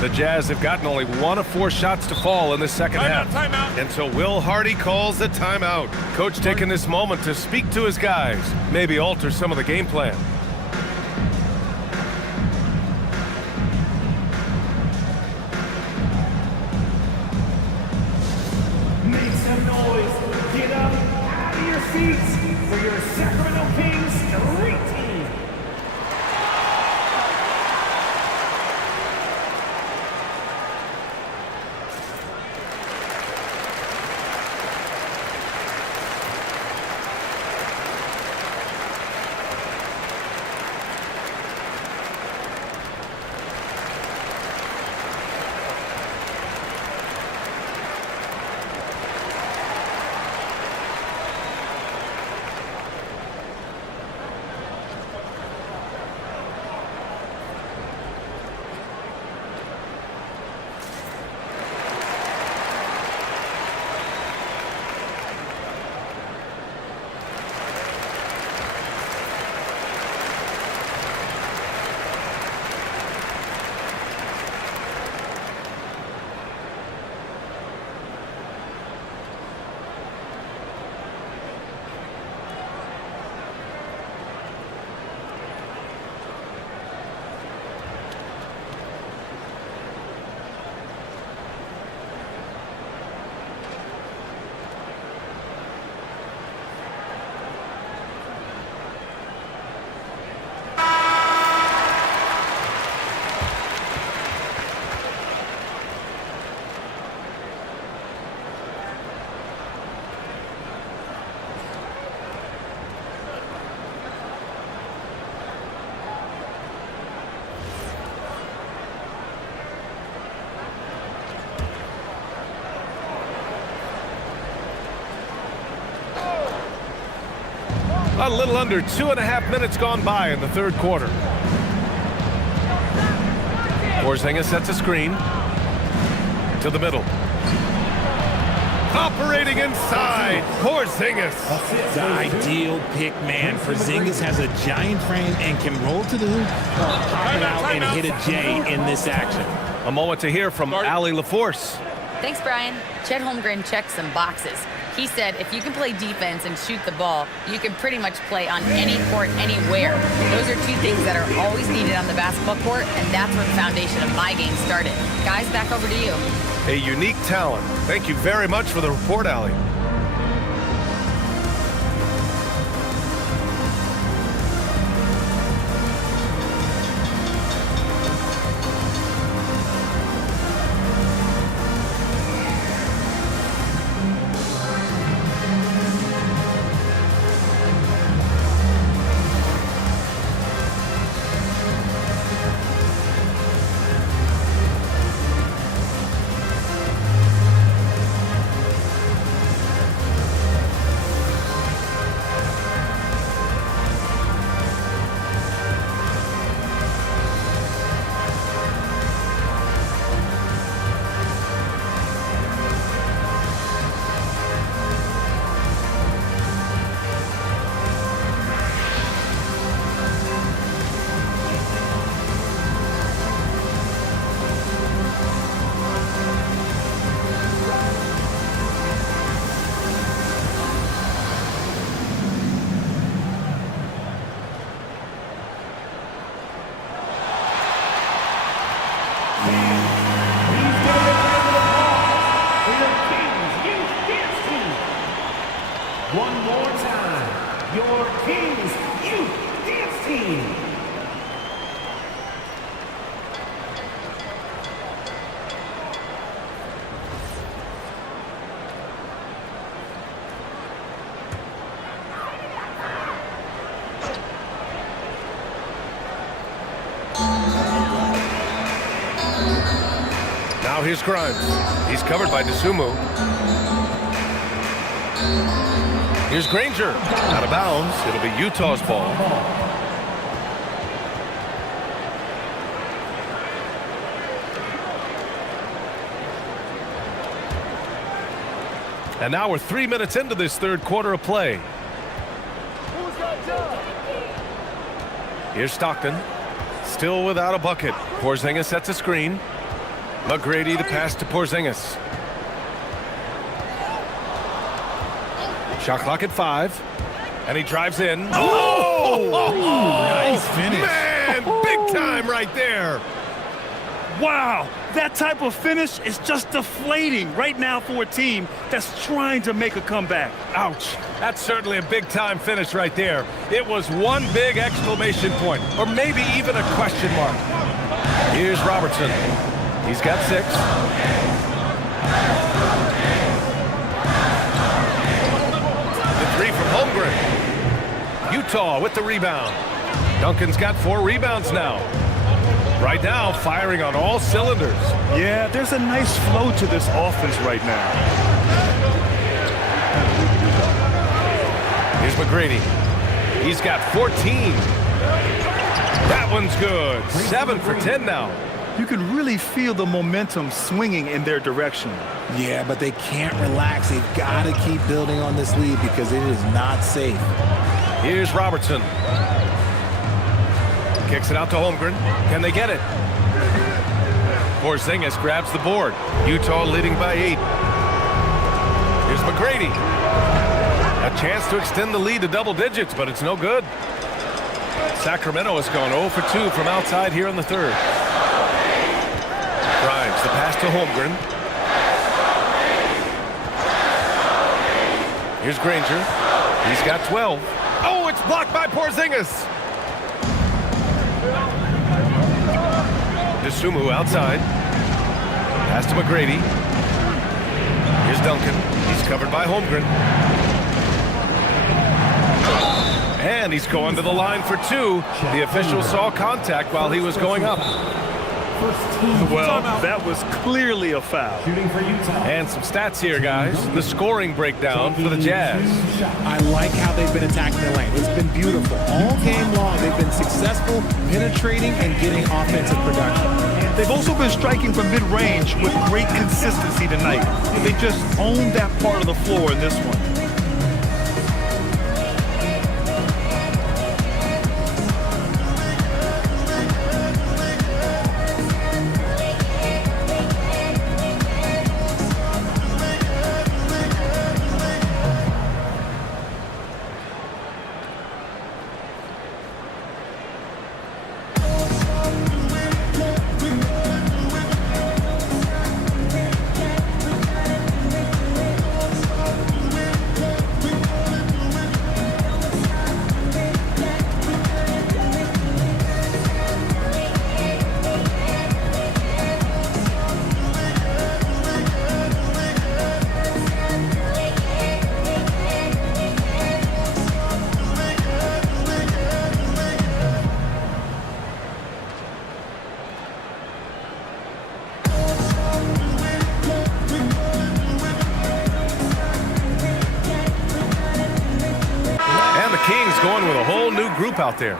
The Jazz have gotten only 1 of 4 shots to fall in the second half. Timeout. And so Will Hardy calls the timeout. Coach taking this moment to speak to his guys, maybe alter some of the game plan. Make some noise. Get up out of your seats for your Sacramento Kings Street Team. A little under 2.5 minutes gone by in the third quarter. Porzingis sets a screen to the middle. Operating inside, Porzingis. The ideal pick man. Porzingis has a giant frame and can roll to the hoop, pop it out, and hit a J in this action. A moment to hear from Allie LaForce. Thanks, Brian. Chet Holmgren checked some boxes. He said if you can play defense and shoot the ball, you can pretty much play on any court, anywhere. Those are two things that are always needed on the basketball court, and that's where the foundation of my game started. Guys, back over to you. A unique talent. Thank you very much for the report, Allie. Now here's Grimes. He's covered by DeSumo. Here's Granger. Out of bounds. It'll be Utah's ball. And now we're 3 minutes into this third quarter of play. Here's Stockton. Still without a bucket. Porzingis sets a screen. McGrady the pass to Porzingis. Shot clock at 5. And he drives in. Oh! Nice finish. Man, big time right there. Wow, that type of finish is just deflating right now for a team that's trying to make a comeback. Ouch. That's certainly a big-time finish right there. It was one big exclamation point, or maybe even a question mark. Here's Robertson. He's got 6. The 3 from Holmgren. Utah with the rebound. Duncan's got 4 rebounds now. Right now, firing on all cylinders. Yeah, there's a nice flow to this offense right now. Here's McGrady. He's got 14. That one's good. 7 for 10 now. You can really feel the momentum swinging in their direction. Yeah, but they can't relax. They've got to keep building on this lead because it is not safe. Here's Robertson. Kicks it out to Holmgren. Can they get it? Porzingis grabs the board. Utah leading by 8. Here's McGrady. A chance to extend the lead to double digits, but it's no good. Sacramento has gone 0 for 2 from outside here in the third. Grimes, the pass to Holmgren. Here's Granger. He's got 12. Oh, it's blocked by Porzingis. DeSumo outside. Pass to McGrady. Here's Duncan. He's covered by Holmgren. And he's going to the line for 2. The official saw contact while he was going up. Well, that was clearly a foul. And some stats here, guys. The scoring breakdown for the Jazz. I like how they've been attacking the lane. It's been beautiful. All game long, they've been successful penetrating and getting offensive production. They've also been striking from mid-range with great consistency tonight. They just owned that part of the floor in this one. Kings going with a whole new group out there.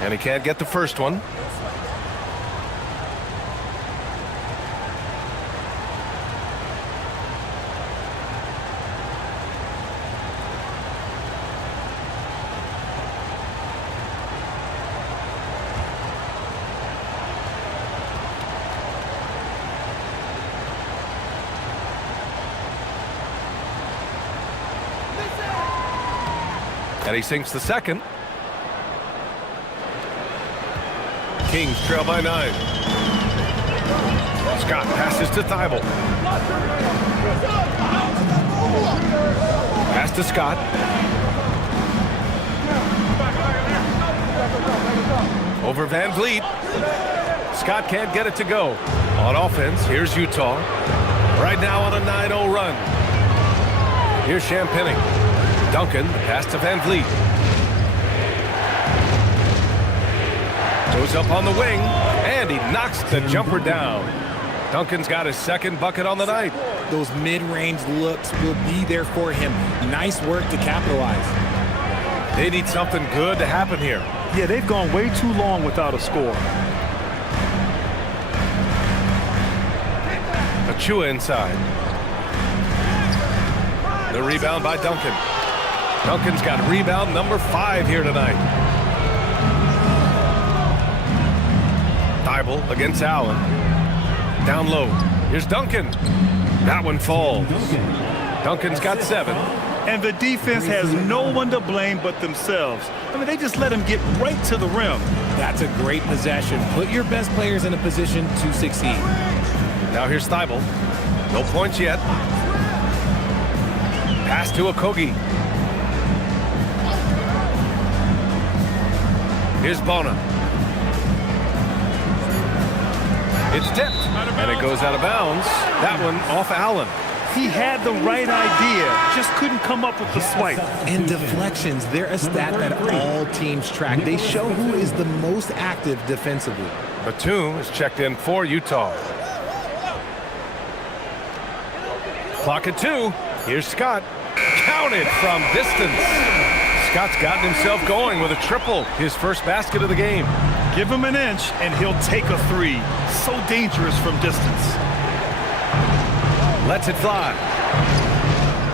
And he can't get the first one. And he sinks the second. Kings trail by 9. Scott passes to Thibault. Pass to Scott. Over Van Vliet. Scott can't get it to go. On offense, here's Utah. Right now on a 9-0 run. Here's Champagny. Duncan, pass to Van Vliet. Goes up on the wing, and he knocks the jumper down. Duncan's got his second bucket on the night. Those mid-range looks will be there for him. Nice work to capitalize. They need something good to happen here. Yeah, they've gone way too long without a score. Achua inside. The rebound by Duncan. Duncan's got rebound number 5 here tonight. Thibault against Allen. Down low. Here's Duncan. That one falls. Duncan's got 7. And the defense has no one to blame but themselves. I mean, they just let him get right to the rim. That's a great possession. Put your best players in a position to succeed. Now here's Thibault. No points yet. Pass to Okogie. Here's Bona. It's tipped, and it goes out of bounds. That one off Allen. He had the right idea, just couldn't come up with the swipe. And deflections, they're a stat that all teams track. They show who is the most active defensively. Batum is checked in for Utah. Clock at 2. Here's Scott. Counted from distance. Scott's gotten himself going with a triple, his first basket of the game. Give him an inch, and he'll take a 3. So dangerous from distance. Lets it fly.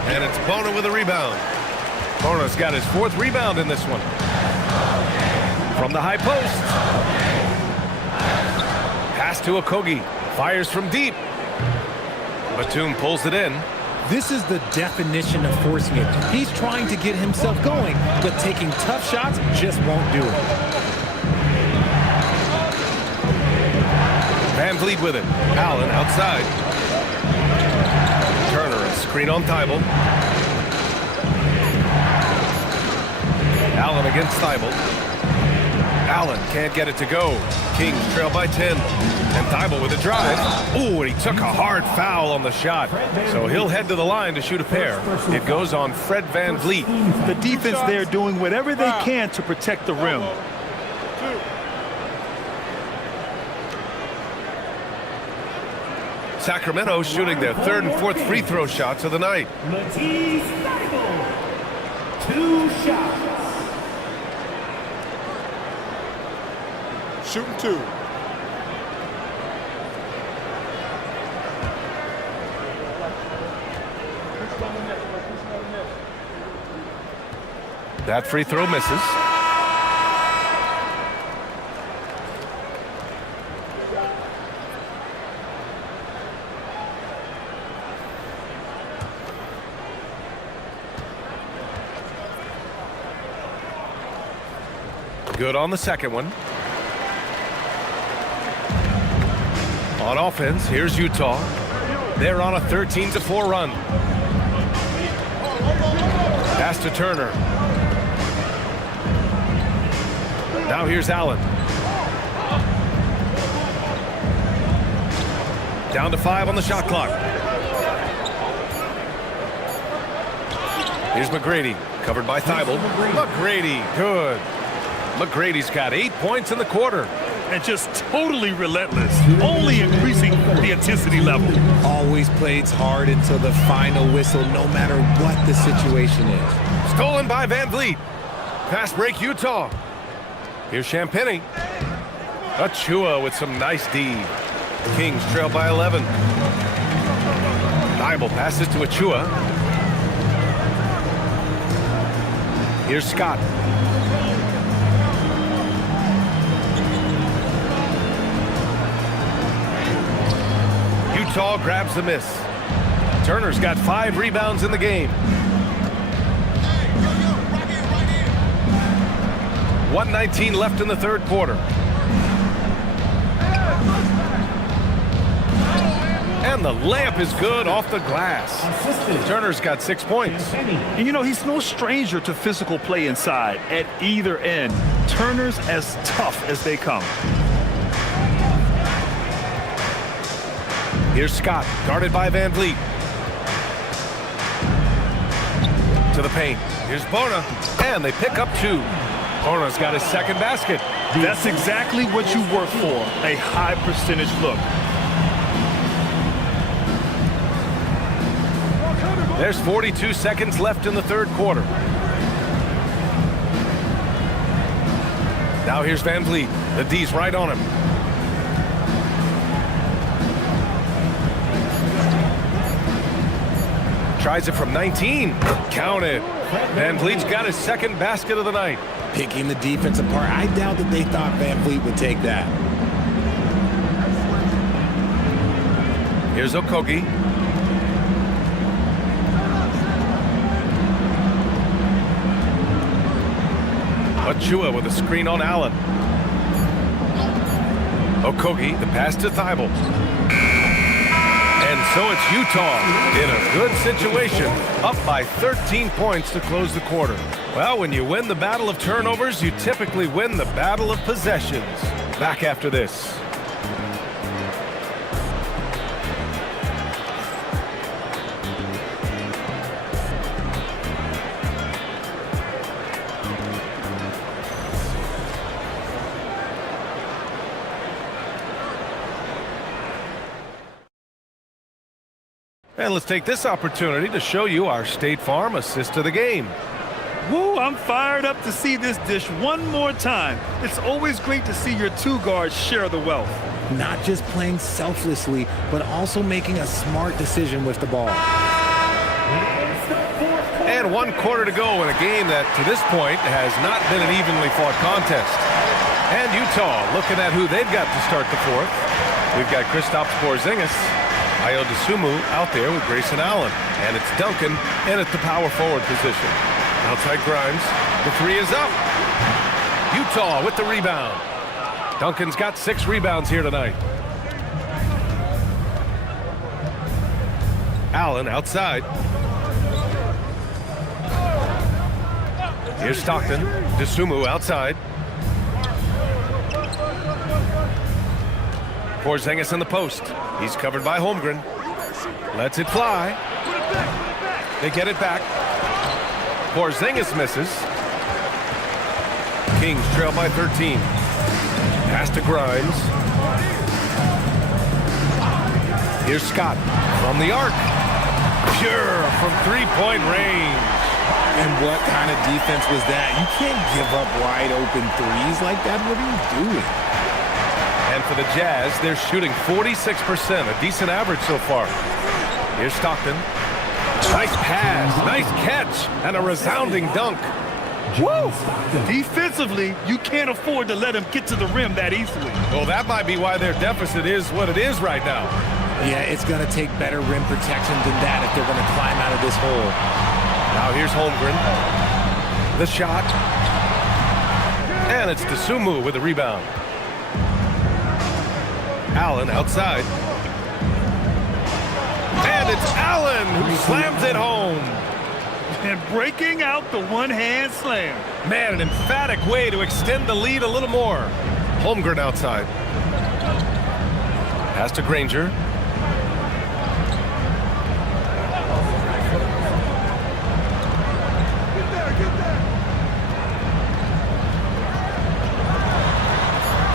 And it's Bona with a rebound. Bona's got his 4th rebound in this one. From the high post. Pass to Okogie. Fires from deep. Batum pulls it in. This is the definition of forcing it. He's trying to get himself going, but taking tough shots just won't do it. Van Vliet with it. Allen outside. Turner, a screen on Thibault. Allen against Thibault. Allen can't get it to go. Kings trail by 10. And Thibault with a drive. Ooh, and he took a hard foul on the shot. So he'll head to the line to shoot a pair. It goes on Fred Van Vliet. The defense there doing whatever they can to protect the rim. Sacramento shooting their 3rd and 4th free throw shots of the night. Matisse Thybulle, 2 shots. Shooting 2. That free throw misses. Good on the second one. On offense, here's Utah. They're on a 13-4 run. Pass to Turner. Now here's Allen. Down to 5 on the shot clock. Here's McGrady, covered by Thibault. McGrady, good. McGrady's got 8 points in the quarter. And just totally relentless, only increasing the intensity level. Always plays hard until the final whistle, no matter what the situation is. Stolen by Van Vliet. Fast break Utah. Here's Champagny. Achua with some nice D. Kings trail by 11. Thibault passes to Achua. Here's Scott. Utah grabs the miss. Turner's got 5 rebounds in the game. 1:19 left in the 3rd quarter. And the layup is good off the glass. Turner's got 6 points. And you know, he's no stranger to physical play inside at either end. Turner's as tough as they come. Here's Scott, guarded by Van Vliet. To the paint. Here's Bona, and they pick up 2. Bona's got his second basket. That's exactly what you work for, a high percentage look. There's 42 seconds left in the third quarter. Now here's Van Vliet. The D's right on him. Tries it from 19. Count it. Van Vliet's got his second basket of the night. Picking the defense apart. I doubt that they thought Van Vliet would take that. Here's Okogie. Achua with a screen on Allen. Okogie, the pass to Thibault. And so it's Utah in a good situation, up by 13 points to close the quarter. Well, when you win the battle of turnovers, you typically win the battle of possessions. Back after this. And let's take this opportunity to show you our State Farm assist of the game. Woo, I'm fired up to see this dish one more time. It's always great to see your 2 guards share the wealth. Not just playing selflessly, but also making a smart decision with the ball. And 1 quarter to go in a game that, to this point, has not been an evenly fought contest. And Utah looking at who they've got to start the fourth. We've got Kristaps Porzingis, Ayo Dosunmu out there with Grayson Allen. And it's Duncan in at the power forward position. Outside Grimes. The 3 is up. Utah with the rebound. Duncan's got 6 rebounds here tonight. Allen outside. Here's Stockton. Dosunmu outside. Porzingis in the post. He's covered by Holmgren. Lets it fly. They get it back. Porzingis misses. Kings trail by 13. Pass to Grimes. Here's Scott from the arc. Pure from 3-point range. And what kind of defense was that? You can't give up wide open threes like that. What are you doing? And for the Jazz, they're shooting 46%, a decent average so far. Here's Stockton. Nice pass, nice catch, and a resounding dunk. Woo! Defensively, you can't afford to let him get to the rim that easily. Well, that might be why their deficit is what it is right now. Yeah, it's going to take better rim protection than that if they're going to climb out of this hole. Now here's Holmgren. The shot. And it's Dosunmu with the rebound. Allen outside. And it's Allen who slams it home. And breaking out the one-hand slam. Man, an emphatic way to extend the lead a little more. Holmgren outside. Pass to Granger.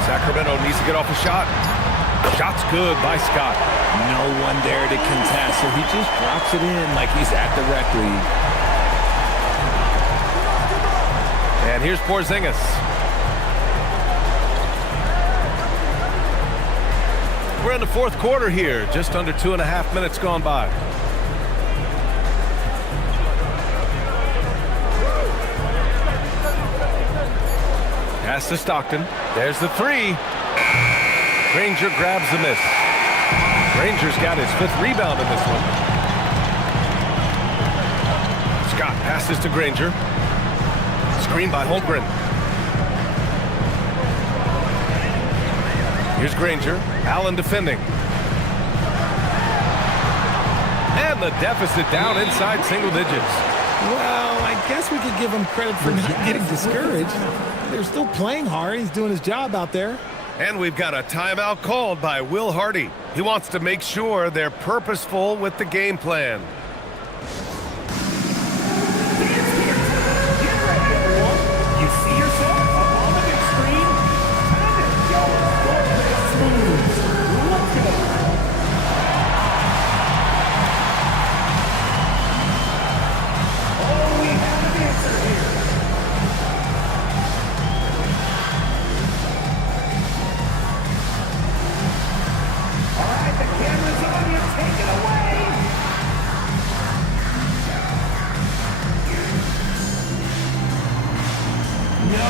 Sacramento needs to get off a shot. Shot's good by Scott. No one there to contest, so he just drops it in like he's at the rec league. And here's Porzingis. We're in the fourth quarter here, just under 2.5 minutes gone by. Pass to Stockton. There's the 3. Granger grabs the miss. Granger's got his 5th rebound in this one. Scott passes to Granger. Screen by Holmgren. Here's Granger. Allen defending. And the deficit down inside single digits. Well, I guess we could give him credit for not getting discouraged. They're still playing hard. He's doing his job out there. And we've got a timeout called by Will Hardy. He wants to make sure they're purposeful with the game plan. You see yourself up on the big screen? Time to show us your best moves. Let's go. Oh, we have an answer here. All right, the camera's on you. Take it away. No.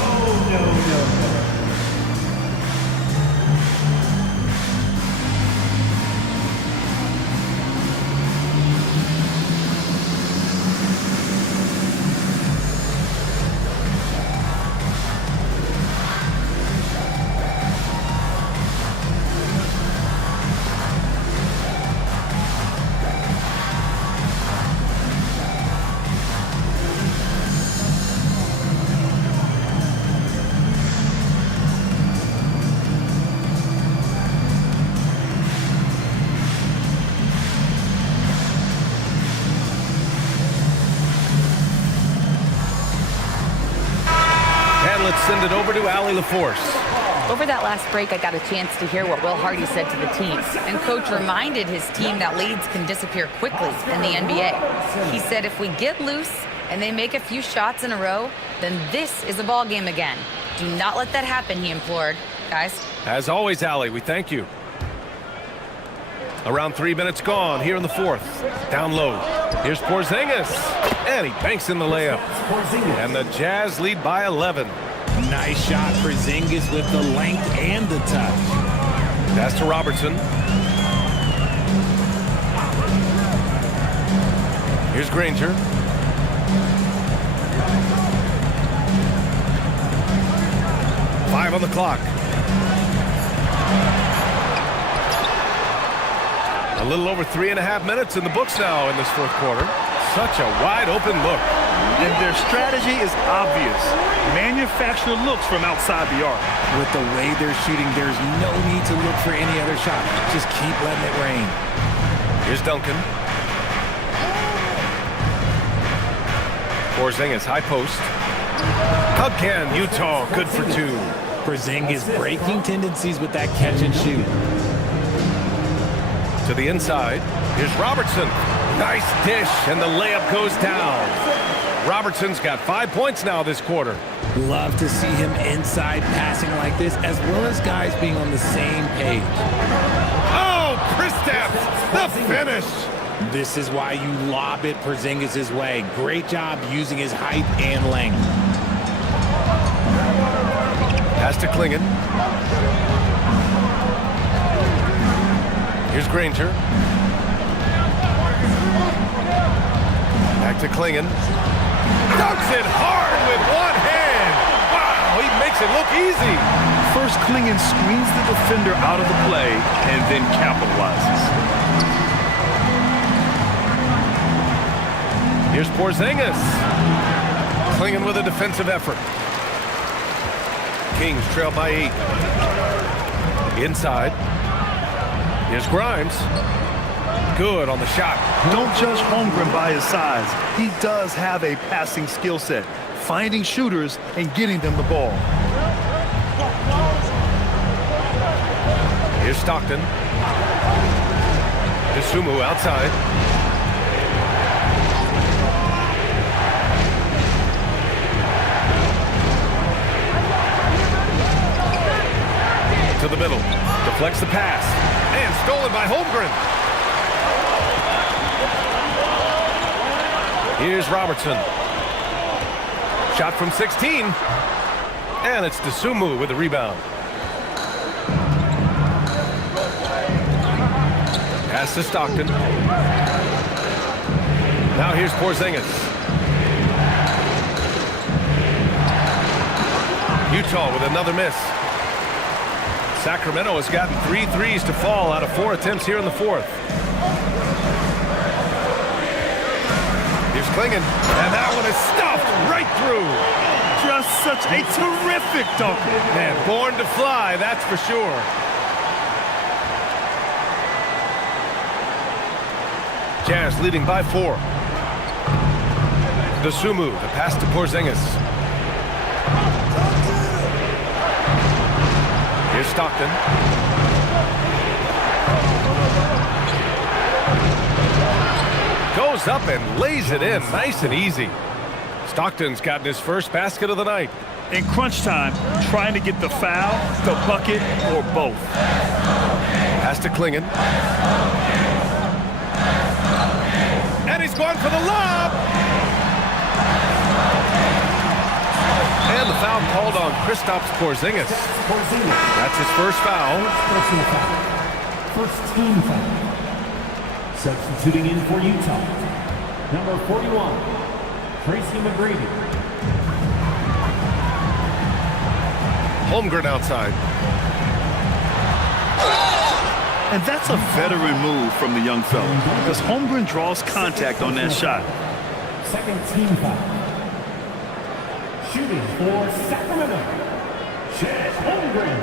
Let's send it over to Allie LaForce. Over that last break, I got a chance to hear what Will Hardy said to the team. And Coach reminded his team that leads can disappear quickly in the NBA. He said if we get loose and they make a few shots in a row, then this is a ball game again. Do not let that happen, he implored. Guys. As always, Allie, we thank you. Around 3 minutes gone here in the fourth. Down low. Here's Porzingis. And he banks in the layup. And the Jazz lead by 11. Nice shot for Porzingis with the length and the touch. Pass to Robertson. Here's Granger. Five on the clock. A little over 3.5 minutes in the books now in this fourth quarter. Such a wide open look. And their strategy is obvious. Manufacture looks from outside the arc. With the way they're shooting, there's no need to look for any other shot. Just keep letting it rain. Here's Duncan. Porzingis, high post. Again, Utah, good for two. Porzingis breaking tendencies with that catch and shoot. To the inside. Here's Robertson. Nice dish, and the layup goes down. Robertson's got 5 points now this quarter. Love to see him inside passing like this, as well as guys being on the same page. Oh, Kristaps, the finish. This is why you lob it Porzingis' way. Great job using his height and length. Pass to Klingon. Here's Granger. Back to Klingon. Dunks it hard with one hand. Wow, he makes it look easy. First, Klingon screens the defender out of the play and then capitalizes. Here's Porzingis. Klingon with a defensive effort. Kings trail by 8. Inside. Here's Grimes. Good on the shot. Don't judge Holmgren by his size. He does have a passing skill set, finding shooters and getting them the ball. Here's Stockton. Dosunmu outside. To the middle. Deflects the pass. And stolen by Holmgren. Here's Robertson. Shot from 16. And it's Dosunmu with the rebound. Pass to Stockton. Now here's Porzingis. Utah with another miss. Sacramento has gotten 3 threes to fall out of 4 attempts here in the fourth. Here's Klingen, and that one is stuffed right through. Just such a terrific dunker. Man, born to fly, that's for sure. Jazz leading by 4. Dosunmu, the pass to Porzingis. Here's Stockton. Goes up and lays it in, nice and easy. Stockton's gotten his first basket of the night. In crunch time, trying to get the foul, the bucket, or both. Pass to Klingen. And he's going for the lob. And the foul called on Kristaps Porzingis. That's his first foul. Personal foul. First team foul. Substituting in for Utah, number 41, Tracy McGrady. Holmgren outside. And that's a veteran move from the young fella, because Holmgren draws contact on that shot. Second team foul. Shooting for Sacramento, Chet Holmgren,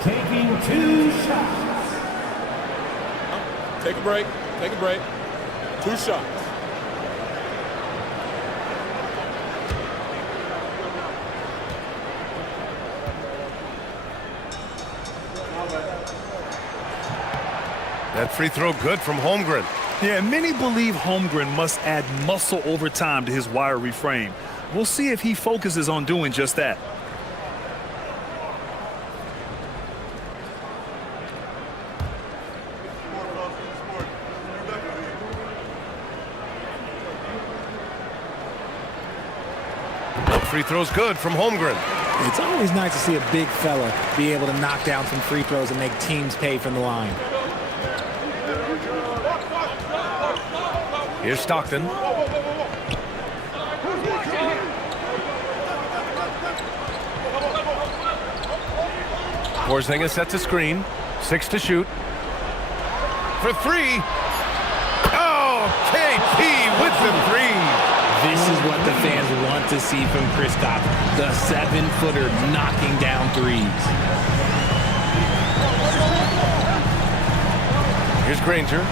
taking 2 shots. Take a break. Take a break. 2 shots. That free throw good from Holmgren. Yeah, many believe Holmgren must add muscle over time to his wiry frame. We'll see if he focuses on doing just that. Free throw's good from Holmgren. It's always nice to see a big fella be able to knock down some free throws and make teams pay from the line. Here's Stockton. Porzingis sets a screen. 6 to shoot. For 3. Oh, KP with the 3. This is what the fans want to see from Kristaps, the 7-footer knocking down threes. Here's Granger.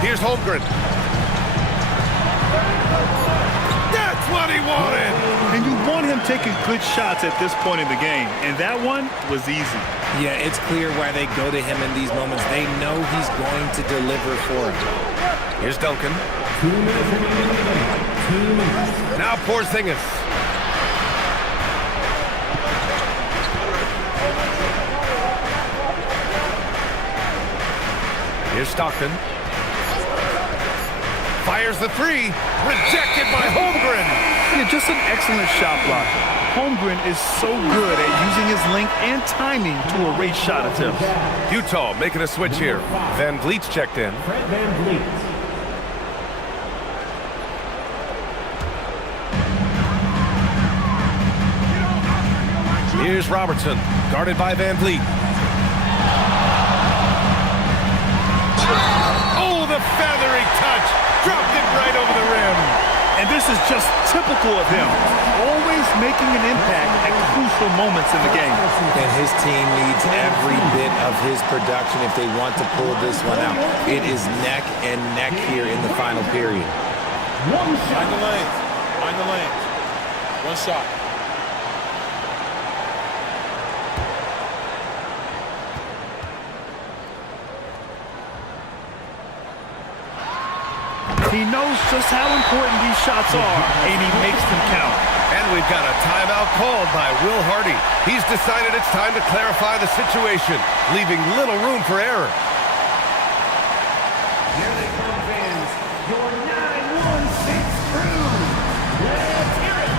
Here's Holmgren. That's what he wanted! And you want him taking good shots at this point in the game, and that one was easy. Yeah, it's clear why they go to him in these moments. They know he's going to deliver for them. Here's Duncan. 2 minutes remaining. 2 minutes. Now Porzingis. Here's Stockton. Fires the 3. Rejected by Holmgren. Yeah, just an excellent shot block. Holmgren is so good at using his length and timing to erase shot attempts. Utah making a switch here. Van Vliet's checked in. Fred Van Vliet. Here's Robertson, guarded by Van Vliet. Oh, the feathery touch. Dropped it right over the rim. And this is just typical of him. Always making an impact at crucial moments in the game. And his team needs every bit of his production if they want to pull this one out. It is neck and neck here in the final period. Find the lane. Find the lane. 1 shot. He knows just how important these shots are, and he makes them count. And we've got a timeout called by Will Hardy. He's decided it's time to clarify the situation, leaving little room for error. Here they come, fans. Your 916 crew. Let's hear it.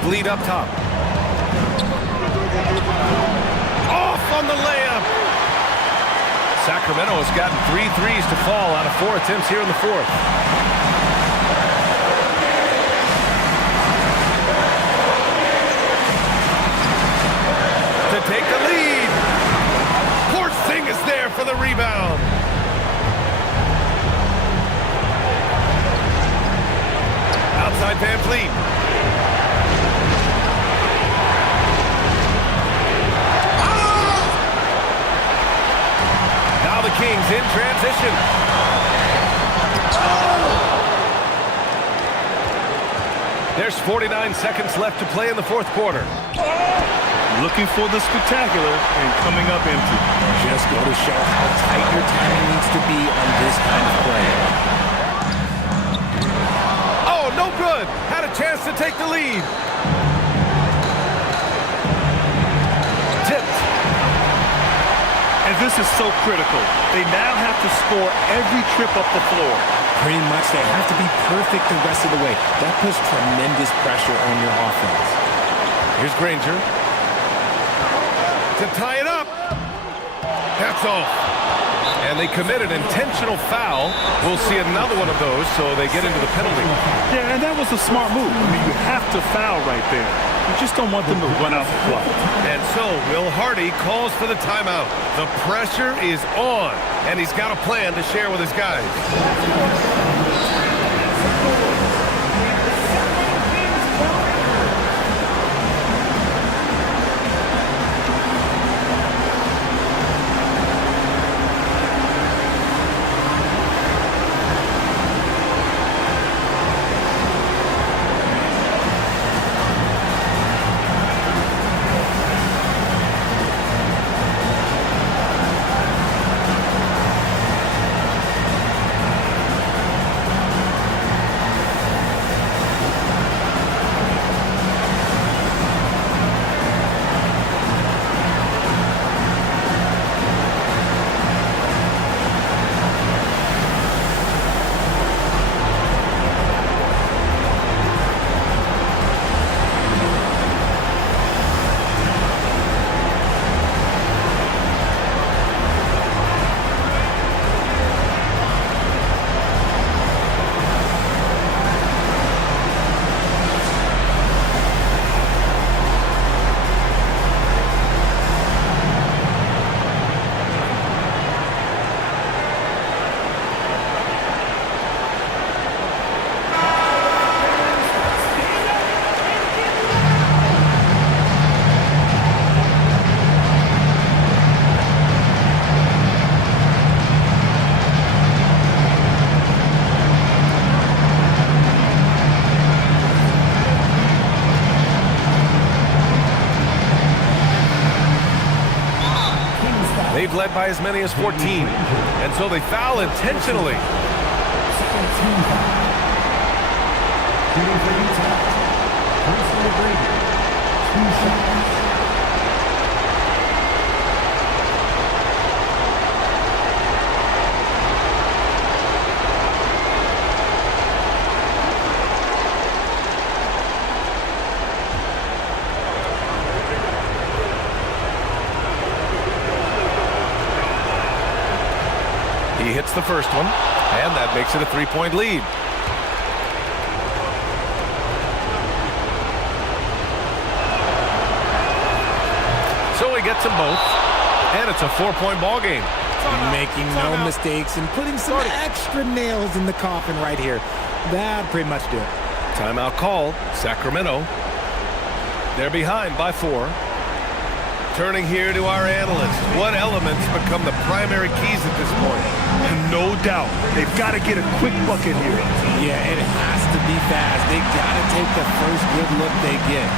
Complete up top. Off on the layup. Sacramento has gotten 3 threes to fall out of 4 attempts here in the fourth. To take the lead. Porzingis there for the rebound. Outside Van Fleet. Now the Kings in transition. There's 49 seconds left to play in the fourth quarter. Looking for the spectacular and coming up empty. Just go to show how tight your timing needs to be on this kind of play. Oh, no good. Had a chance to take the lead. Tipped. And this is so critical. They now have to score every trip up the floor. Pretty much, they have to be perfect the rest of the way. That puts tremendous pressure on your offense. Here's Granger. To tie it up. That's off. And they commit an intentional foul. We'll see another one of those, so they get into the penalty. Yeah, and that was a smart move. I mean, you have to foul right there. You just don't want them to run out the clock. And so Will Hardy calls for the timeout. The pressure is on, and he's got a plan to share with his guys. They've led by as many as 14, and so they foul intentionally. He hits the first one, and that makes it a 3-point lead. So he gets them both, and it's a 4-point ball game. Making no mistakes and putting some extra nails in the coffin right here. That pretty much do it. Timeout call, Sacramento. They're behind by 4. Turning here to our analyst. What elements become the primary keys at this point? No doubt. They've got to get a quick bucket here. Yeah, it has to be fast. They got to take the first good look they get.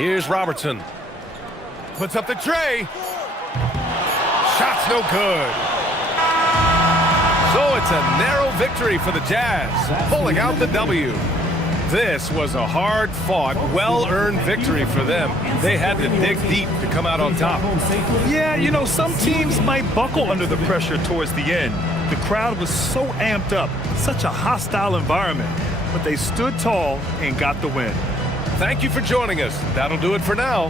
Here's Robertson. Puts up the tray. Shot's no good. So it's a narrow victory for the Jazz, pulling out the W. This was a hard-fought, well-earned victory for them. They had to dig deep to come out on top. Yeah, you know, some teams might buckle under the pressure towards the end. The crowd was so amped up, such a hostile environment. But they stood tall and got the win. Thank you for joining us. That'll do it for now.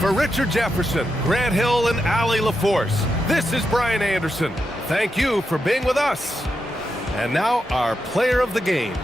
For Richard Jefferson, Grant Hill, and Allie LaForce, this is Brian Anderson. Thank you for being with us. And now our player of the game.